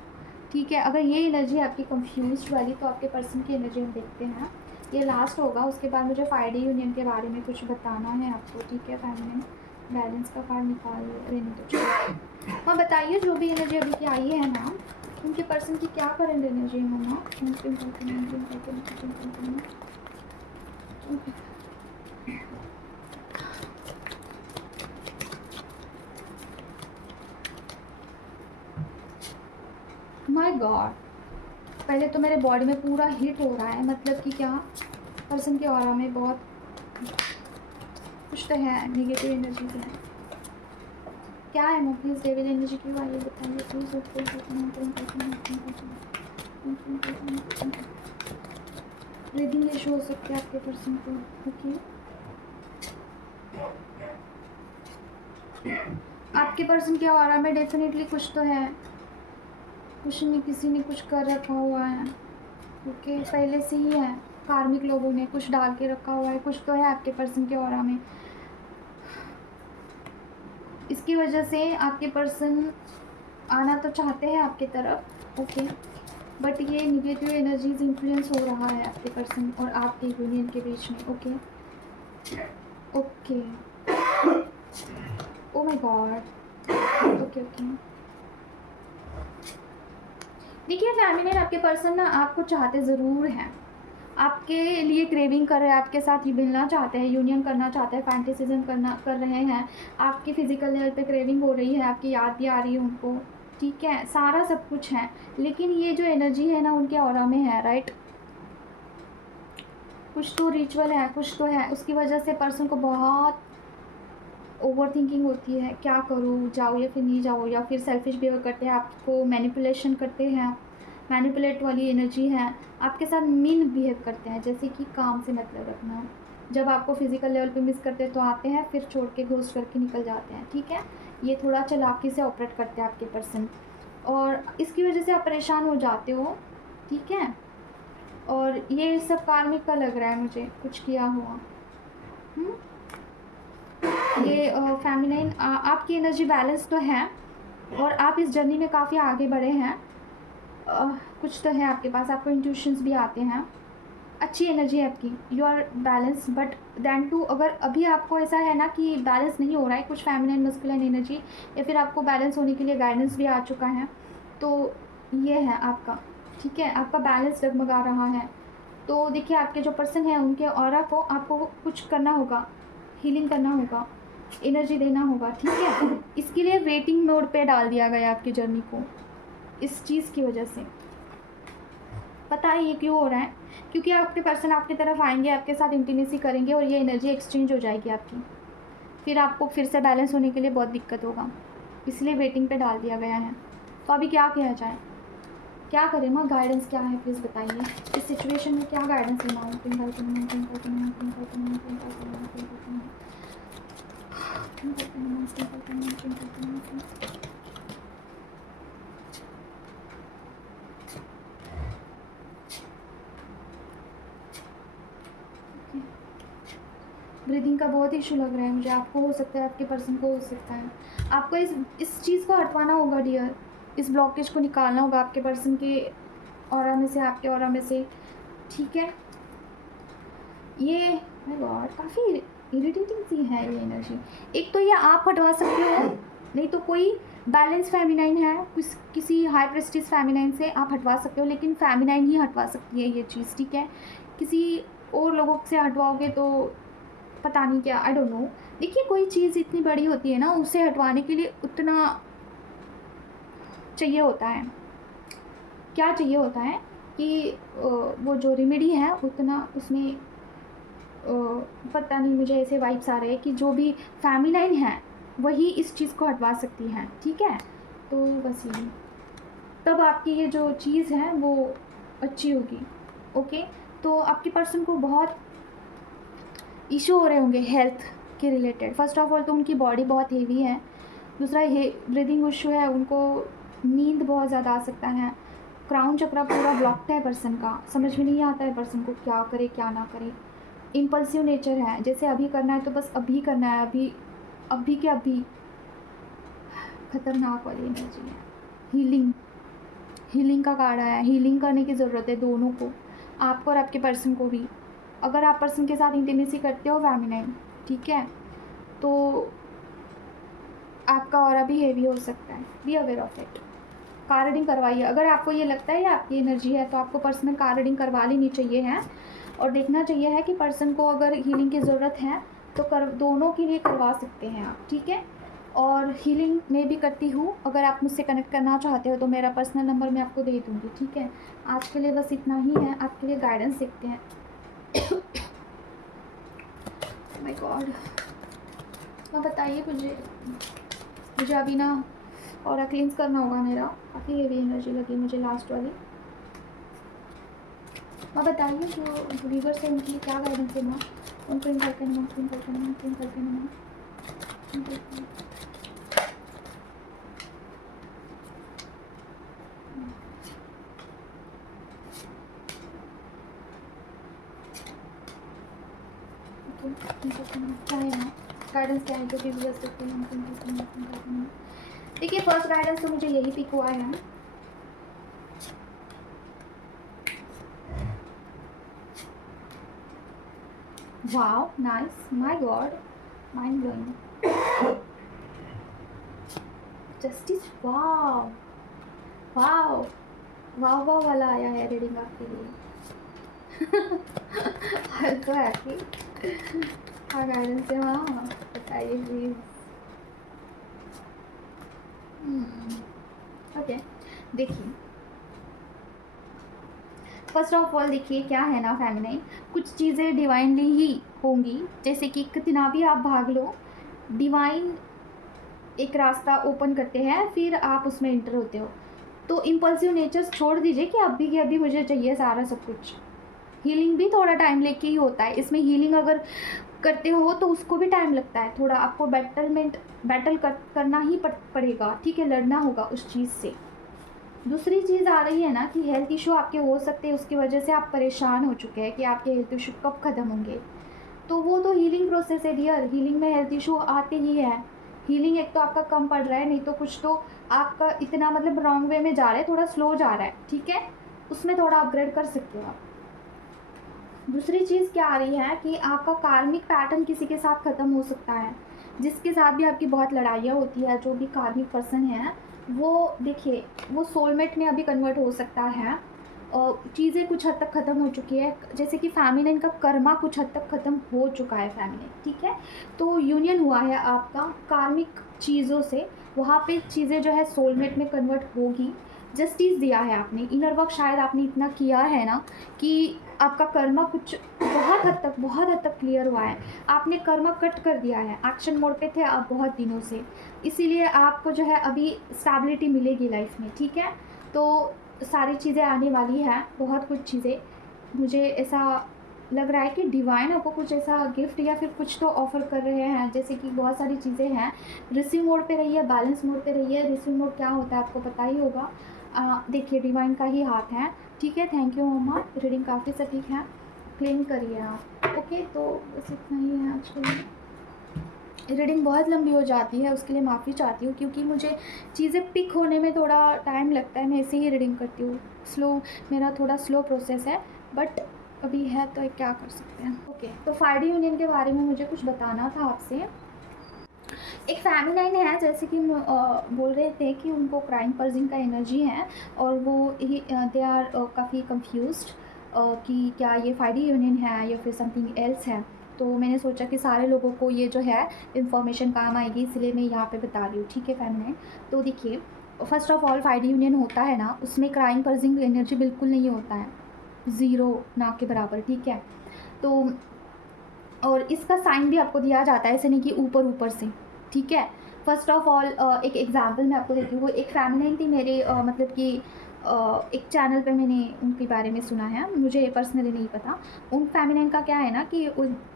ठीक है। अगर ये एनर्जी आपकी कंफ्यूज्ड वाली, तो आपके पर्सन की एनर्जी हम देखते हैं। ये लास्ट होगा, उसके बाद मुझे 5D यूनियन के बारे में कुछ बताना है आपको, ठीक है। फेमिनिन बैलेंस का कार्ड निकाल लेने दो। हाँ बताइए, जो भी एनर्जी अभी की आई है ना, उनके पर्सन की क्या करेंट एनर्जी है मम्मा? माय गॉड, पहले तो मेरे बॉडी में पूरा हिट हो रहा है, मतलब कि क्या पर्सन के ऑरा में बहुत कुछ तो है, नेगेटिव एनर्जी है। क्या है मो, प्लीज़ डेविल एनर्जी क्यों आई है बताइए प्लीज़। ब्रीदिंग इशू हो सकते हैं आपके पर्सन को, ओके। आपके पर्सन के ऑरा में डेफिनेटली कुछ तो है, कुछ नहीं, किसी ने कुछ कर रखा हुआ है, ओके। पहले से ही है, कार्मिक लोगों ने कुछ डाल के रखा हुआ है, कुछ तो है आपके पर्सन के ऑरा में। इसकी वजह से आपके पर्सन आना तो चाहते हैं आपकी तरफ, ओके, बट ये निगेटिव एनर्जीज इन्फ्लुएंस हो रहा है आपके पर्सन और आपके यूनियन के बीच में, okay okay. Oh my God, okay okay. देखिए फेमिनिन, आपके पर्सन ना आपको चाहते ज़रूर हैं, आपके लिए क्रेविंग कर रहे हैं, आपके साथ ये मिलना चाहते हैं, यूनियन करना चाहते हैं, फैंटेसिज्म कर रहे हैं। आपकी फिजिकल लेवल पे क्रेविंग हो रही है, आपकी याद भी आ रही है उनको, ठीक है, सारा सब कुछ है। लेकिन ये जो एनर्जी है ना उनके ऑरा में है, राइट, कुछ तो रिचुअल है, कुछ तो है, उसकी वजह से पर्सन को बहुत ओवरथिंकिंग होती है, क्या करूँ, जाऊँ या फिर नहीं जाऊँ, या फिर सेल्फिश बिहेव करते हैं, आपको मैनिपुलेशन करते हैं, मैनिपुलेट वाली एनर्जी है, आपके साथ मीन बिहेव करते हैं, जैसे कि काम से मतलब रखना। जब आपको फिजिकल लेवल पे मिस करते हैं तो आते हैं, फिर छोड़ के घोस्ट करके निकल जाते हैं, ठीक है। ये थोड़ा चालाकी से ऑपरेट करते हैं आपके पर्सन, और इसकी वजह से आप परेशान हो जाते हो, ठीक है। और ये सब कार्मिक का लग रहा है मुझे, कुछ किया हुआ। ये फेमिनाइन आपकी एनर्जी बैलेंस तो है, और आप इस जर्नी में काफ़ी आगे बढ़े हैं। कुछ तो है आपके पास, आपको इंट्यूशंस भी आते हैं, अच्छी एनर्जी है आपकी, you are balance. But then too, अगर अभी आपको ऐसा है ना कि बैलेंस नहीं हो रहा है, कुछ फेमिनाइन मस्कुलाइन एनर्जी, या फिर आपको बैलेंस होने के लिए गाइडेंस भी आ चुका है, तो ये है आपका, ठीक है। आपका बैलेंस डगमगा रहा है। तो देखिए, आपके जो पर्सन हैं उनके ऑरा को आपको कुछ करना होगा, हीलिंग करना होगा, एनर्जी देना होगा, ठीक है। इसके लिए वेटिंग मोड पे डाल दिया गया आपकी जर्नी को, इस चीज़ की वजह से। पता है ये क्यों हो रहा है? क्योंकि आपके पर्सन आपकी तरफ आएंगे, आपके साथ इंटीमेसी करेंगे, और ये एनर्जी एक्सचेंज हो जाएगी आपकी, फिर आपको फिर से बैलेंस होने के लिए बहुत दिक्कत होगा, इसलिए वेटिंग पे डाल दिया गया है। तो अभी क्या किया जाए, क्या करें माँ? गाइडेंस क्या है प्लीज़ बताइए, इस सिचुएशन में क्या गाइडेंस लेना है? ब्रीदिंग का बहुत इशू लग रहा है मुझे, आपको हो सकता है, आपके पर्सन को हो सकता है। आपको इस चीज़ को हटवाना होगा डियर, इस ब्लॉकेज को निकालना होगा आपके पर्सन के ऑरा में से, आपके ऑरा में से, ठीक है। ये माय गॉड, काफ़ी इरिटेटिंग सी है ये एनर्जी। एक तो ये आप हटवा सकते हो, नहीं तो कोई बैलेंस फेमिनाइन है, किसी हाई प्रेस्टिज फेमिनाइन से आप हटवा सकते हो, लेकिन फेमिनाइन ही हटवा सकती है ये चीज़, ठीक है। किसी और लोगों से हटवाओगे तो पता नहीं क्या, आई डोंट नो। देखिए, कोई चीज़ इतनी बड़ी होती है ना, उसे हटवाने के लिए उतना चाहिए होता है, क्या चाहिए होता है कि वो जो रेमेडी है उतना उसमें, पता नहीं, मुझे ऐसे वाइब्स आ रहे हैं कि जो भी फेमिनाइन है वही इस चीज़ को हटवा सकती हैं, ठीक है। तो बस यही, तब आपकी ये जो चीज़ है वो अच्छी होगी, ओके। तो आपके पर्सन को बहुत इशू हो रहे होंगे हेल्थ के रिलेटेड। फर्स्ट ऑफ ऑल तो उनकी बॉडी बहुत हेवी है, दूसरा ये ब्रीदिंग इशू है, उनको नींद बहुत ज़्यादा आ सकता है, क्राउन चक्रा पूरा ब्लॉक्ड है पर्सन का, समझ में नहीं आता है पर्सन को क्या करे क्या ना करे। इम्पल्सिव नेचर है, जैसे अभी करना है तो बस अभी करना है, अभी के अभी। खतरनाक वाली एनर्जी है। हीलिंग का कार्ड आया है, हीलिंग करने की ज़रूरत है दोनों को, आपको और आपके पर्सन को भी। अगर आप पर्सन के साथ इंटीमेसी करते हो फेमिनाइन, ठीक है, तो आपका ऑरा भी हेवी हो सकता है, be aware of it. Car reading करवाइए, अगर आपको ये लगता है ये आपकी एनर्जी है तो आपको पर्सनल कार रीडिंग करवा लेनी चाहिए है, और देखना चाहिए है कि पर्सन को अगर हीलिंग की ज़रूरत है तो दोनों के लिए करवा सकते हैं आप, ठीक है। और हीलिंग मैं भी करती हूँ, अगर आप मुझसे कनेक्ट करना चाहते हो तो मेरा पर्सनल नंबर मैं आपको दे दूँगी, ठीक है। आज के लिए बस इतना ही है, आपके लिए गाइडेंस देखते हैं। माय गॉड, मैं बताइए मुझे अभी ना और क्लींस करना होगा, मेरा काफ़ी हेवी एनर्जी लगी मुझे लास्ट वाली। मैं बताइए जो वीवर्स है उनके लिए क्या गाइडेंस देना, उनको इन करके नमक। क्या है ना गाइडेंस, क्या है जो वीवर्स देखते हैं। देखिए, फर्स्ट गाइडेंस तो मुझे यही पिक हुआ है। Wow, nice, my God, mind blowing. Justice, wow wow wow wow वाला आया है रीडिंग आपके लिए। I am so happy. हाँ, गाइडेंस है, हाँ बताइए प्लीज। ओके, देखिए, फर्स्ट ऑफ ऑल देखिए क्या है ना फेमिनाइन, कुछ चीज़ें डिवाइनली ही होंगी, जैसे कि कितना भी आप भाग लो, डिवाइन एक रास्ता ओपन करते हैं, फिर आप उसमें इंटर होते हो। तो इम्पल्सिव नेचर छोड़ दीजिए कि अभी के अभी मुझे चाहिए सारा सब कुछ। हीलिंग भी थोड़ा टाइम लेके ही होता है। इसमें हीलिंग अगर करते हो तो उसको भी टाइम लगता है थोड़ा, आपको बैटल करना ही पड़ेगा, ठीक है, लड़ना होगा उस चीज़ से। दूसरी चीज़ आ रही है ना कि हेल्थ इशू आपके हो सकते हैं, उसकी वजह से आप परेशान हो चुके हैं कि आपके हेल्थ इशू कब ख़त्म होंगे। तो वो तो हीलिंग प्रोसेस है डियर, हीलिंग में हेल्थ इशू आते ही है। हीलिंग एक तो आपका कम पड़ रहा है, नहीं तो कुछ तो आपका इतना मतलब रॉन्ग वे में जा रहा है, थोड़ा स्लो जा रहा है, ठीक है, उसमें थोड़ा अपग्रेड कर सकते हो आप। दूसरी चीज़ क्या आ रही है कि आपका कार्मिक पैटर्न किसी के साथ ख़त्म हो सकता है, जिसके साथ भी आपकी बहुत लड़ाइयाँ होती है। जो भी कार्मिक पर्सन है वो देखिए वो सोलमेट में अभी कन्वर्ट हो सकता है। चीज़ें कुछ हद तक ख़त्म हो चुकी है, जैसे कि फेमिनिन का कर्मा कुछ हद तक ख़त्म हो चुका है फेमिनिन, ठीक है। तो यूनियन हुआ है आपका कार्मिक चीज़ों से, वहाँ पे चीज़ें जो है सोलमेट में कन्वर्ट होगी। जस्टिस दिया है आपने, इनर वर्क शायद आपने इतना किया है ना कि आपका कर्मा कुछ बहुत हद तक क्लियर हुआ है। आपने कर्मा कट कर दिया है, एक्शन मोड पे थे आप बहुत दिनों से, इसीलिए आपको जो है अभी स्टेबिलिटी मिलेगी लाइफ में, ठीक है। तो सारी चीज़ें आने वाली हैं, बहुत कुछ चीज़ें, मुझे ऐसा लग रहा है कि डिवाइन आपको कुछ ऐसा गिफ्ट या फिर कुछ तो ऑफ़र कर रहे हैं, जैसे कि बहुत सारी चीज़ें हैं। रिसीव मोड पे रहिए, बैलेंस मोड पे रहिए। रिसीव मोड क्या होता है आपको पता ही होगा। देखिए डिवाइन का ही हाथ है, ठीक है। थैंक यू मम्मा, रीडिंग काफ़ी सटीक है, क्लेम करिए आप। ओके, तो बस इतना ही है आज के लिए। रीडिंग बहुत लंबी हो जाती है, उसके लिए माफ़ी चाहती हूँ, क्योंकि मुझे चीज़ें पिक होने में थोड़ा टाइम लगता है। मैं ऐसे ही रीडिंग करती हूँ, मेरा थोड़ा स्लो प्रोसेस है, बट अभी है तो क्या कर सकते हैं। ओके, तो 5D यूनियन के बारे में मुझे कुछ बताना था आपसे। एक फेमिनाइन है, जैसे कि बोल रहे थे कि उनको क्राइम पर्सिंग का एनर्जी है, और वो दे आर काफ़ी कंफ्यूज्ड कि क्या ये 5D यूनियन है या फिर समथिंग एल्स है। तो मैंने सोचा कि सारे लोगों को ये जो है इन्फॉर्मेशन काम आएगी, इसलिए मैं यहाँ पे बता रही हूँ, ठीक है फेमिनाइन। तो देखिए, first of all 5D union होता है ना, उसमें क्राइम पर्सिंग एनर्जी बिल्कुल नहीं होता है, ज़ीरो, ना के बराबर, ठीक है। तो और इसका साइन भी आपको दिया जाता है, ऐसे नहीं कि ऊपर ऊपर से, ठीक है। फर्स्ट ऑफ ऑल एक एग्जांपल मैं आपको देती हूँ। वो एक फेमिनाइन थी मेरे मतलब कि एक चैनल पे मैंने उनके बारे में सुना है, मुझे पर्सनली नहीं पता। उन फेमिनाइन का क्या है ना कि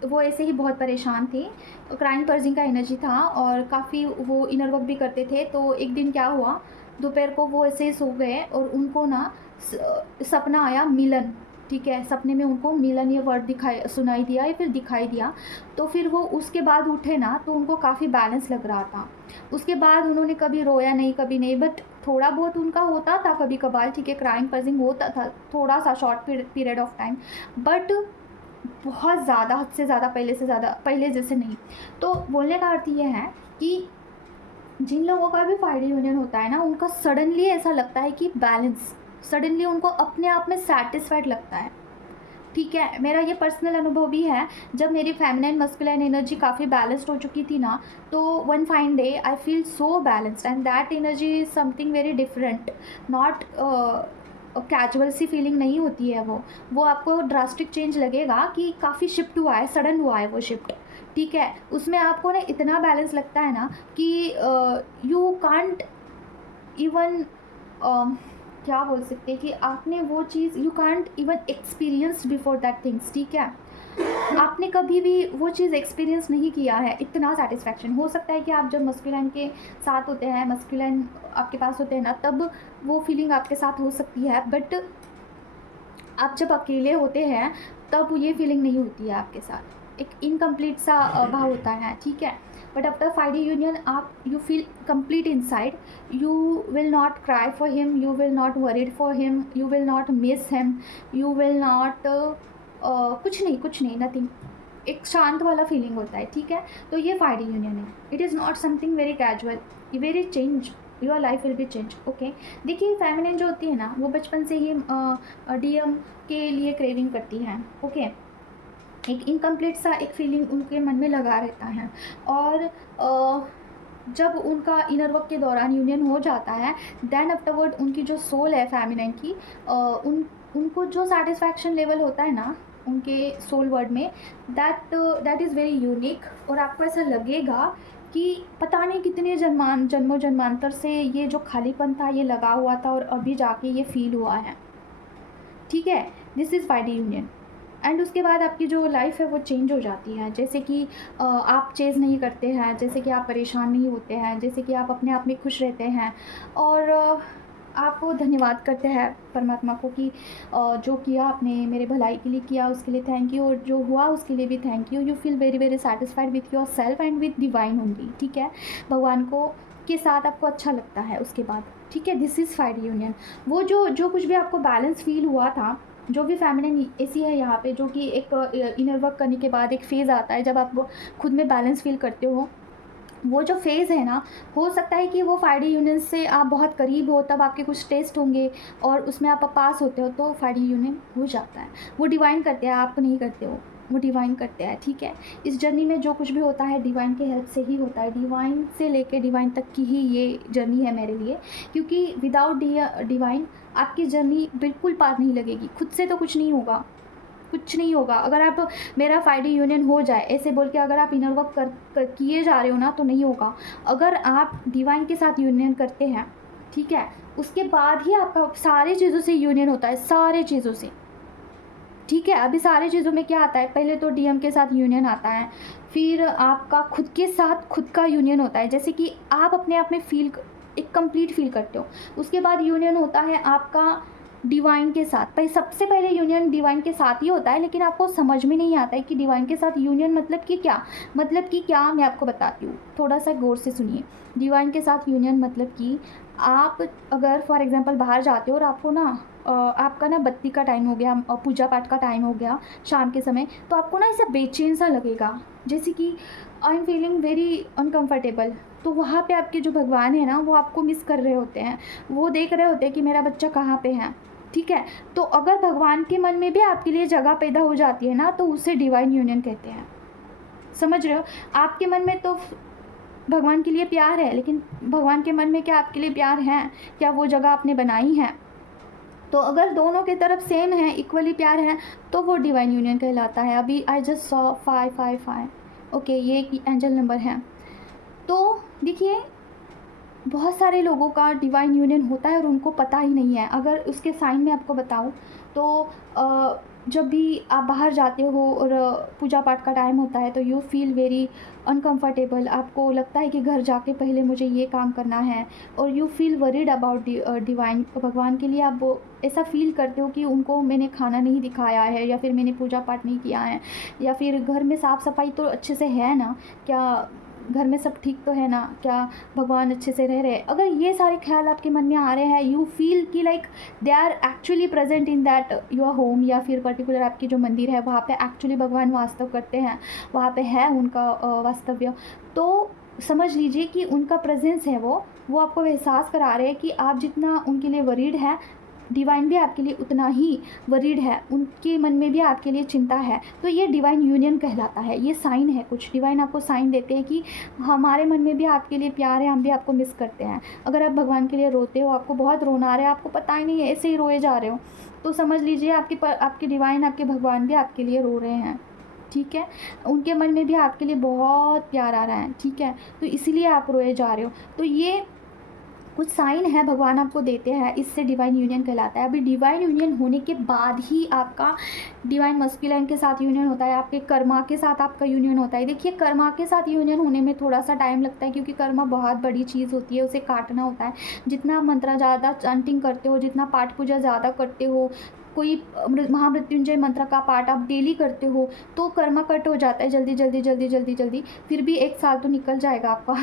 वो ऐसे ही बहुत परेशान थे, क्राइम पर्सिंग का एनर्जी था, और काफ़ी वो इनर वर्क भी करते थे। तो एक दिन क्या हुआ, दोपहर को वो ऐसे ही सो गए और उनको ना सपना आया मिलन, ठीक है। सपने में उनको मिलन ये वर्ड सुनाई दिया या फिर दिखाई दिया। तो फिर वो उसके बाद उठे ना, तो उनको काफ़ी बैलेंस लग रहा था। उसके बाद उन्होंने कभी रोया नहीं, कभी नहीं, बट थोड़ा बहुत उनका होता था कभी कभार, ठीक है, क्राइम पर्सिंग होता था थोड़ा सा short period of time, but बहुत ज़्यादा, हद से ज़्यादा, पहले जैसे नहीं। तो बोलने का अर्थ ये है कि जिन लोगों का भी 5D यूनियन होता है ना, उनका सडनली ऐसा लगता है कि बैलेंस, सडनली उनको अपने आप में सेटिस्फाइड लगता है, ठीक है। मेरा ये पर्सनल अनुभव भी है, जब मेरी फेमिनाइन मस्कुलाइन एनर्जी काफ़ी बैलेंस्ड हो चुकी थी ना, तो one fine day I feel so balanced, and that energy is something very different, not casual सी फीलिंग नहीं होती है वो आपको ड्रास्टिक चेंज लगेगा कि काफ़ी शिफ्ट हुआ है, सडन हुआ है वो शिफ्ट, ठीक है। उसमें आपको ना इतना बैलेंस लगता है ना कि यू कांट इवन क्या बोल सकते हैं कि आपने वो चीज़ you can't even experience before that things, ठीक है। आपने कभी भी वो चीज़ एक्सपीरियंस नहीं किया है, इतना सेटिस्फैक्शन। हो सकता है कि आप जब मस्कुलाइन के साथ होते हैं, मस्कुलाइन आपके पास होते हैं ना, तब वो फीलिंग आपके साथ हो सकती है, बट आप जब अकेले होते हैं तब ये फीलिंग नहीं होती है आपके साथ, एक इनकम्प्लीट सा भाव होता है, ठीक है। बट आफ्टर 5D यूनियन आप you feel complete inside, you will not cry for him, you will not worried for him, you will not miss him, you will not कुछ नहीं, नथिंग। एक शांत वाला फीलिंग होता है, ठीक है। तो ये 5D यूनियन है, it is not something very casual, very change, your life will be change, okay. देखिए फेमिनिन जो होती है ना, वो बचपन से ही DM के लिए क्रेविंग करती हैं, ओके। एक इनकम्प्लीट सा एक फीलिंग उनके मन में लगा रहता है, और जब उनका इनर वर्क के दौरान यूनियन हो जाता है, देन आफ्टरवर्ड उनकी जो सोल है फेमिनिन की, उनको जो सेटिस्फैक्शन लेवल होता है ना उनके सोल वर्ड में, दैट इज़ वेरी यूनिक, और आपको ऐसा लगेगा कि पता नहीं कितने जन्मों जन्मांतर से ये जो खालीपन था ये लगा हुआ था और अभी जाके ये फ़ील हुआ है, ठीक है? This is 5D union. And उसके बाद आपकी जो लाइफ़ है वो चेंज हो जाती है। जैसे कि आप चेज़ नहीं करते हैं, जैसे कि आप परेशान नहीं होते हैं, जैसे कि आप अपने आप में खुश रहते हैं और आप धन्यवाद करते हैं परमात्मा को कि जो किया आपने मेरे भलाई के लिए किया, उसके लिए थैंक यू, और जो हुआ उसके लिए भी thank you. You feel very very satisfied with yourself and with divine only, ठीक है? भगवान को के साथ आपको अच्छा लगता है उसके बाद, ठीक है? This is 5D union. वो जो कुछ भी आपको बैलेंस फ़ील हुआ था, जो भी फेमिनिन ऐसी है यहाँ पे, जो कि एक इनर वर्क करने के बाद एक फ़ेज़ आता है जब आप खुद में बैलेंस फ़ील करते हो, वो जो फ़ेज़ है ना, हो सकता है कि वो 5D यूनियन से आप बहुत करीब हो, तब आपके कुछ टेस्ट होंगे और उसमें आप पास होते हो तो 5D यूनियन हो जाता है। वो डिवाइन करते हैं, आप नहीं करते हो, वो डिवाइन करते हैं, ठीक है? इस जर्नी में जो कुछ भी होता है डिवाइन के हेल्प से ही होता है। डिवाइन से लेके डिवाइन तक की ही ये जर्नी है मेरे लिए, क्योंकि विदाउट डिवाइन आपकी जर्नी बिल्कुल पार नहीं लगेगी। खुद से तो कुछ नहीं होगा, कुछ नहीं होगा। अगर आप मेरा 5D यूनियन हो जाए ऐसे बोल के अगर आप इनर वर्क किए जा रहे हो ना, तो नहीं होगा। अगर आप डिवाइन के साथ यूनियन करते हैं, ठीक है, उसके बाद ही आपका सारी चीज़ों से यूनियन होता है, सारी चीज़ों से, ठीक है? अभी सारी चीज़ों में क्या आता है, पहले तो डीएम के साथ यूनियन आता है, फिर आपका खुद के साथ खुद का यूनियन होता है, जैसे कि आप अपने आप में एक कंप्लीट फील करते हो। उसके बाद यूनियन होता है आपका डिवाइन के साथ। सबसे पहले यूनियन डिवाइन के साथ ही होता है, लेकिन आपको समझ में नहीं आता है कि डिवाइन के साथ यूनियन मतलब कि क्या, मैं आपको बताती हूँ, थोड़ा सा गौर से सुनिए। डिवाइन के साथ यूनियन मतलब कि आप अगर फॉर एग्जांपल बाहर जाते हो और आपको ना आपका ना बत्ती का टाइम हो गया, पूजा पाठ का टाइम हो गया शाम के समय, तो आपको ना ऐसा बेचैन सा लगेगा, जैसे कि I am feeling very uncomfortable. तो वहाँ पे आपके जो भगवान है ना, वो आपको मिस कर रहे होते हैं, वो देख रहे होते हैं कि मेरा बच्चा कहाँ पे है, ठीक है? तो अगर भगवान के मन में भी आपके लिए जगह पैदा हो जाती है ना, तो उसे डिवाइन यूनियन कहते हैं। समझ रहे हो? आपके मन में तो भगवान के लिए प्यार है, लेकिन भगवान के मन में क्या आपके लिए प्यार है? क्या वो जगह आपने बनाई है? तो अगर दोनों की तरफ सेम है, इक्वली प्यार है, तो वो डिवाइन यूनियन कहलाता है। अभी आई जस्ट सॉ 555, ओके, ये एक एंजल नंबर है। तो देखिए, बहुत सारे लोगों का डिवाइन यूनियन होता है और उनको पता ही नहीं है। अगर उसके साइन में आपको बताऊँ तो जब भी आप बाहर जाते हो और पूजा पाठ का टाइम होता है, तो यू फील वेरी अनकंफर्टेबल। आपको लगता है कि घर जाके पहले मुझे ये काम करना है, और you feel worried about divine. भगवान के लिए आप वो ऐसा फील करते हो कि उनको मैंने खाना नहीं दिखाया है, या फिर मैंने पूजा पाठ नहीं किया है, या फिर घर में साफ़ सफाई तो अच्छे से है ना, क्या घर में सब ठीक तो है ना, क्या भगवान अच्छे से रह रहे हैं। अगर ये सारे ख्याल आपके मन में आ रहे हैं, यू फील कि like they are actually present in that your home, या फिर पर्टिकुलर आपकी जो मंदिर है वहाँ पे एक्चुअली भगवान वास्तव करते हैं, वहाँ पे है उनका वास्तव्य, तो समझ लीजिए कि उनका प्रेजेंस है, वो आपको एहसास करा रहे हैं कि आप जितना उनके लिए वरीड है, डिवाइन भी आपके लिए उतना ही वरीड है, उनके मन में भी आपके लिए चिंता है। तो ये डिवाइन यूनियन कहलाता है। ये साइन है, कुछ डिवाइन आपको साइन देते हैं कि हमारे मन में भी आपके लिए प्यार है, हम भी आपको मिस करते हैं। अगर आप भगवान के लिए रोते हो, आपको बहुत रोना आ रहा है, आपको पता ही नहीं है, ऐसे ही रोए जा रहे हो, तो समझ लीजिए आपके डिवाइन, आपके भगवान भी आपके लिए रो रहे हैं, ठीक है? उनके मन में भी आपके लिए बहुत प्यार आ रहा है, ठीक है? तो इसीलिए आप रोए जा रहे हो। तो ये कुछ साइन है भगवान आपको देते हैं, इससे डिवाइन यूनियन कहलाता है। अभी डिवाइन यूनियन होने के बाद ही आपका डिवाइन मस्कुलाइन के साथ यूनियन होता है, आपके कर्मा के साथ आपका यूनियन होता है। देखिए, कर्मा के साथ यूनियन होने में थोड़ा सा टाइम लगता है, क्योंकि कर्मा बहुत बड़ी चीज़ होती है, उसे काटना होता है। जितना मंत्र ज़्यादा चांटिंग करते हो, जितना पाठ पूजा ज़्यादा करते हो, कोई महामृत्युंजय मंत्र का पाठ आप डेली करते हो, तो कर्मा कट हो जाता है जल्दी जल्दी जल्दी जल्दी जल्दी। फिर भी 1 साल तो निकल जाएगा आपका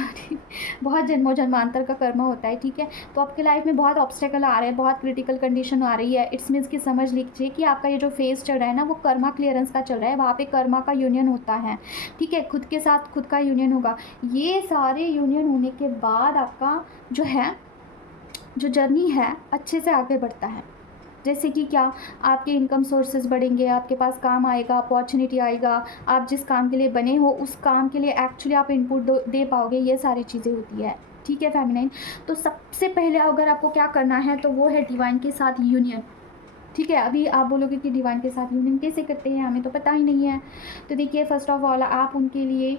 बहुत जन्मों जन्मांतर का कर्मा होता है, ठीक है? तो आपके लाइफ में बहुत ऑब्स्टेकल आ रहे हैं, बहुत क्रिटिकल कंडीशन आ रही है, इट्स मीन्स कि समझ लीजिए कि आपका ये जो फेज चल रहा है ना, वो कर्मा क्लियरेंस का चल रहा है। वहाँ पे कर्मा का यूनियन होता है, ठीक है? खुद के साथ खुद का यूनियन होगा। ये सारे यूनियन होने के बाद आपका जो है, जो जर्नी है, अच्छे से आगे बढ़ता है। जैसे कि क्या, आपके इनकम सोर्सेज बढ़ेंगे, आपके पास काम आएगा, अपॉर्चुनिटी आएगा, आप जिस काम के लिए बने हो उस काम के लिए एक्चुअली आप इनपुट दे पाओगे, ये सारी चीज़ें होती है, ठीक है फेमिनाइन? तो सबसे पहले अगर आपको क्या करना है, तो वो है डिवाइन के साथ यूनियन, ठीक है? अभी आप बोलोगे कि डिवाइन के साथ यूनियन कैसे करते हैं, हमें तो पता ही नहीं है। तो देखिए, फर्स्ट ऑफ ऑल आप उनके लिए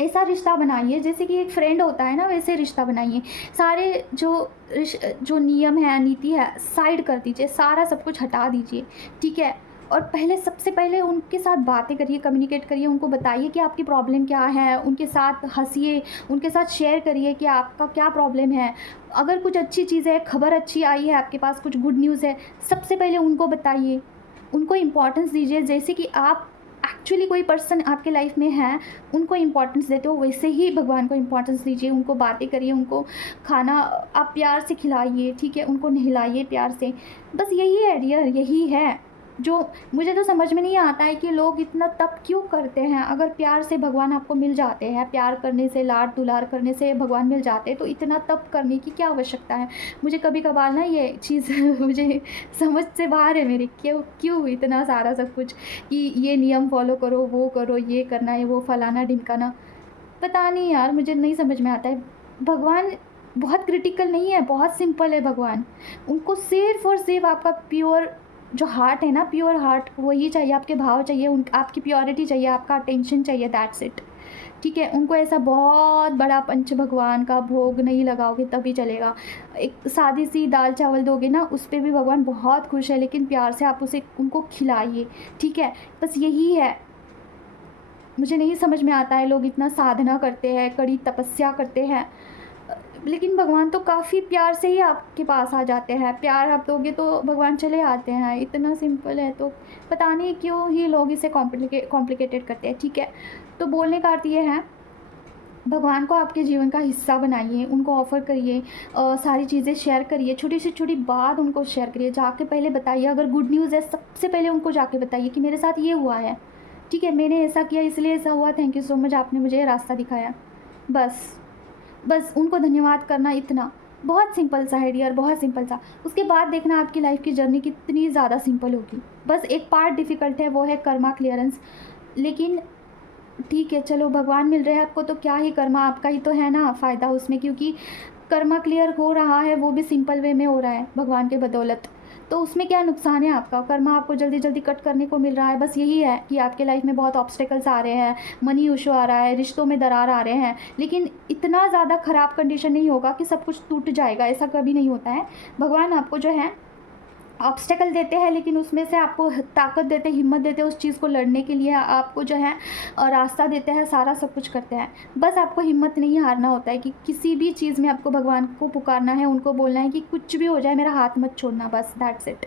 ऐसा रिश्ता बनाइए जैसे कि एक फ्रेंड होता है ना, वैसे रिश्ता बनाइए। सारे जो नियम है, नीति है, साइड कर दीजिए, सारा सब कुछ हटा दीजिए, ठीक है? और सबसे पहले उनके साथ बातें करिए, कम्युनिकेट करिए, उनको बताइए कि आपकी प्रॉब्लम क्या है, उनके साथ हँसिए, उनके साथ शेयर करिए कि आपका क्या प्रॉब्लम है। अगर कुछ अच्छी चीज़ है, खबर अच्छी आई है आपके पास, कुछ गुड न्यूज़ है, सबसे पहले उनको बताइए, उनको इम्पोर्टेंस दीजिए। जैसे कि आप एक्चुअली कोई पर्सन आपके लाइफ में है, उनको इम्पोर्टेंस देते हो, वैसे ही भगवान को इम्पोर्टेंस दीजिए। उनको बातें करिए, उनको खाना आप प्यार से खिलाइए, ठीक है? उनको नहलाइए प्यार से। बस यही है डियर, यही है जो मुझे तो समझ में नहीं आता है कि लोग इतना तप क्यों करते हैं। अगर प्यार से भगवान आपको मिल जाते हैं, प्यार करने से, लाड दुलार करने से भगवान मिल जाते हैं, तो इतना तप करने की क्या आवश्यकता है। मुझे कभी कभार ना ये चीज़ मुझे समझ से बाहर है मेरे, क्यों क्यों इतना सारा सब कुछ कि ये नियम फॉलो करो, वो करो, ये करना है, वो फलाना ढिमकाना। पता नहीं यार, मुझे नहीं समझ में आता है। भगवान बहुत क्रिटिकल नहीं है, बहुत सिंपल है भगवान। उनको सिर्फ़ और सिर्फ़ आपका प्योर जो हार्ट है ना, प्योर हार्ट, वही चाहिए, आपके भाव चाहिए, उन आपकी प्योरिटी चाहिए, आपका अटेंशन चाहिए, दैट्स इट, ठीक है? उनको ऐसा बहुत बड़ा पंच भगवान का भोग नहीं लगाओगे तभी चलेगा। एक सादी-सी दाल-चावल दोगे ना, उस पे भी भगवान बहुत खुश है, लेकिन प्यार से आप उसे उनको खिलाइए, ठीक है? बस यही है। मुझे नहीं समझ में आता है, लोग इतना साधना करते हैं, कड़ी तपस्या करते हैं, लेकिन भगवान तो काफ़ी प्यार से ही आपके पास आ जाते हैं। प्यार आप दोगे तो भगवान चले आते हैं, इतना सिंपल है। तो पता नहीं क्यों ही लोग इसे कॉम्प्लिकेटेड करते हैं, ठीक है? तो बोलने का अर्थ ये है, भगवान को आपके जीवन का हिस्सा बनाइए, उनको ऑफ़र करिए, सारी चीज़ें शेयर करिए, छोटी से छोटी बात उनको शेयर करिए, जाके पहले बताइए। अगर गुड न्यूज़ है, सबसे पहले उनको जाके बताइए कि मेरे साथ ये हुआ है, ठीक है? मैंने ऐसा किया, इसलिए ऐसा हुआ, थैंक यू सो मच, आपने मुझे ये रास्ता दिखाया। बस, बस उनको धन्यवाद करना, इतना। बहुत सिंपल सा है डियर, बहुत सिंपल सा। उसके बाद देखना आपकी लाइफ़ की जर्नी कितनी ज़्यादा सिंपल होगी। बस एक पार्ट डिफ़िकल्ट है, वो है कर्मा क्लियरेंस। लेकिन ठीक है, चलो भगवान मिल रहे हैं आपको तो क्या ही, कर्मा आपका ही तो है ना फ़ायदा उसमें, क्योंकि कर्मा क्लियर हो रहा है, वो भी सिंपल वे में हो रहा है भगवान के बदौलत। तो उसमें क्या नुकसान है आपका? कर्मा आपको जल्दी-जल्दी कट करने को मिल रहा है। बस यही है कि आपके लाइफ में बहुत ऑब्स्टेकल्स आ रहे हैं, मनी इश्यू आ रहा है, रिश्तों में दरार आ रहे हैं, लेकिन इतना ज़्यादा ख़राब कंडीशन नहीं होगा कि सब कुछ टूट जाएगा, ऐसा कभी नहीं होता है। भगवान आपको जो है ऑब्स्टेकल देते हैं, लेकिन उसमें से आपको ताकत देते हैं, हिम्मत देते हैं उस चीज़ को लड़ने के लिए, आपको जो है रास्ता देते हैं, सारा सब कुछ करते हैं। बस आपको हिम्मत नहीं हारना होता है कि किसी भी चीज़ में आपको भगवान को पुकारना है, उनको बोलना है कि कुछ भी हो जाए मेरा हाथ मत छोड़ना, बस दैट्स इट।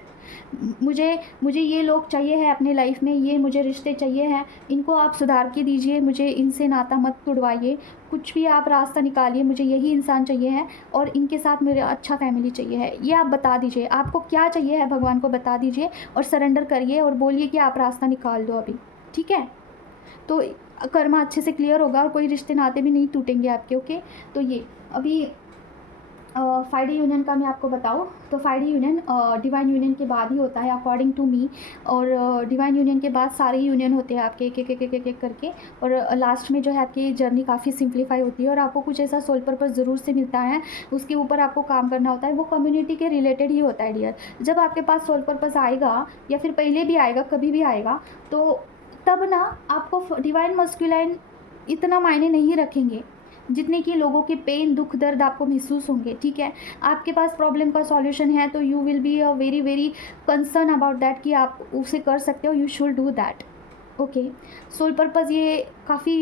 मुझे मुझे ये लोग चाहिए हैं अपने लाइफ में, ये मुझे रिश्ते चाहिए हैं, इनको आप सुधार के दीजिए, मुझे इनसे नाता मत तुड़वाइए, कुछ भी आप रास्ता निकालिए, मुझे यही इंसान चाहिए है और इनके साथ मेरा अच्छा फैमिली चाहिए है। ये आप बता दीजिए, आपको क्या चाहिए है भगवान को बता दीजिए और सरेंडर करिए और बोलिए कि आप रास्ता निकाल दो अभी, ठीक है? तो कर्मा अच्छे से क्लियर होगा और कोई रिश्ते नाते भी नहीं टूटेंगे आपके, ओके? तो ये अभी 5D यूनियन का मैं आपको बताऊँ तो 5D यूनियन डिवाइन यूनियन के बाद ही होता है अकॉर्डिंग टू मी, और डिवाइन यूनियन के बाद सारे ही यूनियन होते हैं आपके एक एक एक एक एक एक करके, और लास्ट में जो है आपकी जर्नी काफ़ी सिंप्लीफाई होती है और आपको कुछ ऐसा सोल पर्पस ज़रूर से मिलता है, उसके ऊपर आपको काम करना होता है, वो कम्युनिटी के रिलेटेड ही होता है डियर। जब आपके पास सोल पर्पस आएगा या फिर पहले भी आएगा, कभी भी आएगा, तो तब ना आपको डिवाइन मस्कुलाइन इतना मायने नहीं रखेंगे जितने कि लोगों के पेन, दुख, दर्द आपको महसूस होंगे, ठीक है? आपके पास प्रॉब्लम का सॉल्यूशन है तो you will be a very very concern about that कि आप उसे कर सकते हो, you should do that, okay? Soul purpose ये काफ़ी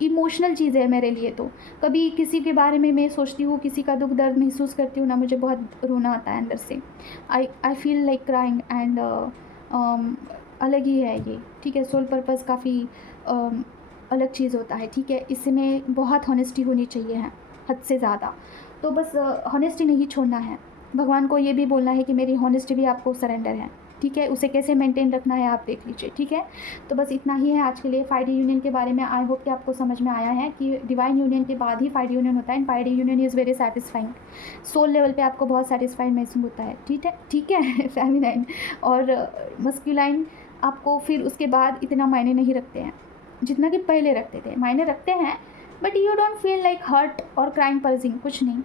इमोशनल चीज़ है मेरे लिए। तो कभी किसी के बारे में मैं सोचती हूँ, किसी का दुख दर्द महसूस करती हूँ ना, मुझे बहुत रोना आता है अंदर से। I feel like crying and अलग ही है ये, ठीक है? सोल पर्पस काफ़ी अलग चीज़ होता है, ठीक है? इसमें बहुत हॉनेस्टी होनी चाहिए है, हद से ज़्यादा। तो बस हॉनेस्टी नहीं छोड़ना है, भगवान को ये भी बोलना है कि मेरी हॉनेस्टी भी आपको सरेंडर है, ठीक है? उसे कैसे मेंटेन रखना है आप देख लीजिए, ठीक है? तो बस इतना ही है आज के लिए 5D यूनियन के बारे में। आई होप कि आपको समझ में आया है कि डिवाइन यूनियन के बाद ही 5D यूनियन होता है and 5D union is very satisfying. Soul level पे आपको बहुत सेटिस्फाइड महसूस होता है, ठीक है? ठीक है? फेमिनाइन और मस्कुलाइन आपको फिर उसके बाद इतना मायने नहीं रखते हैं जितना कि पहले रखते थे। मायने रखते हैं but you don't feel like hurt और क्राइम पर्सिंग, कुछ नहीं,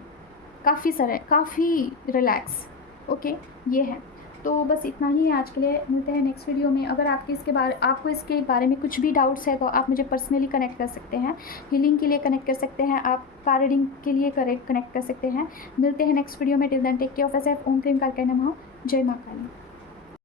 काफ़ी रिलैक्स, ओके? ये है। तो बस इतना ही है आज के लिए, मिलते हैं नेक्स्ट वीडियो में। अगर आपको इसके बारे में कुछ भी डाउट्स है तो आप मुझे पर्सनली कनेक्ट कर सकते हैं, हीलिंग के लिए कनेक्ट कर सकते हैं, आप कार रीडिंग के लिए कनेक्ट कर सकते हैं। मिलते हैं नेक्स्ट वीडियो में। Till then take care of yourself. ओम क्लीम कालकाय नमः। जय मां काली।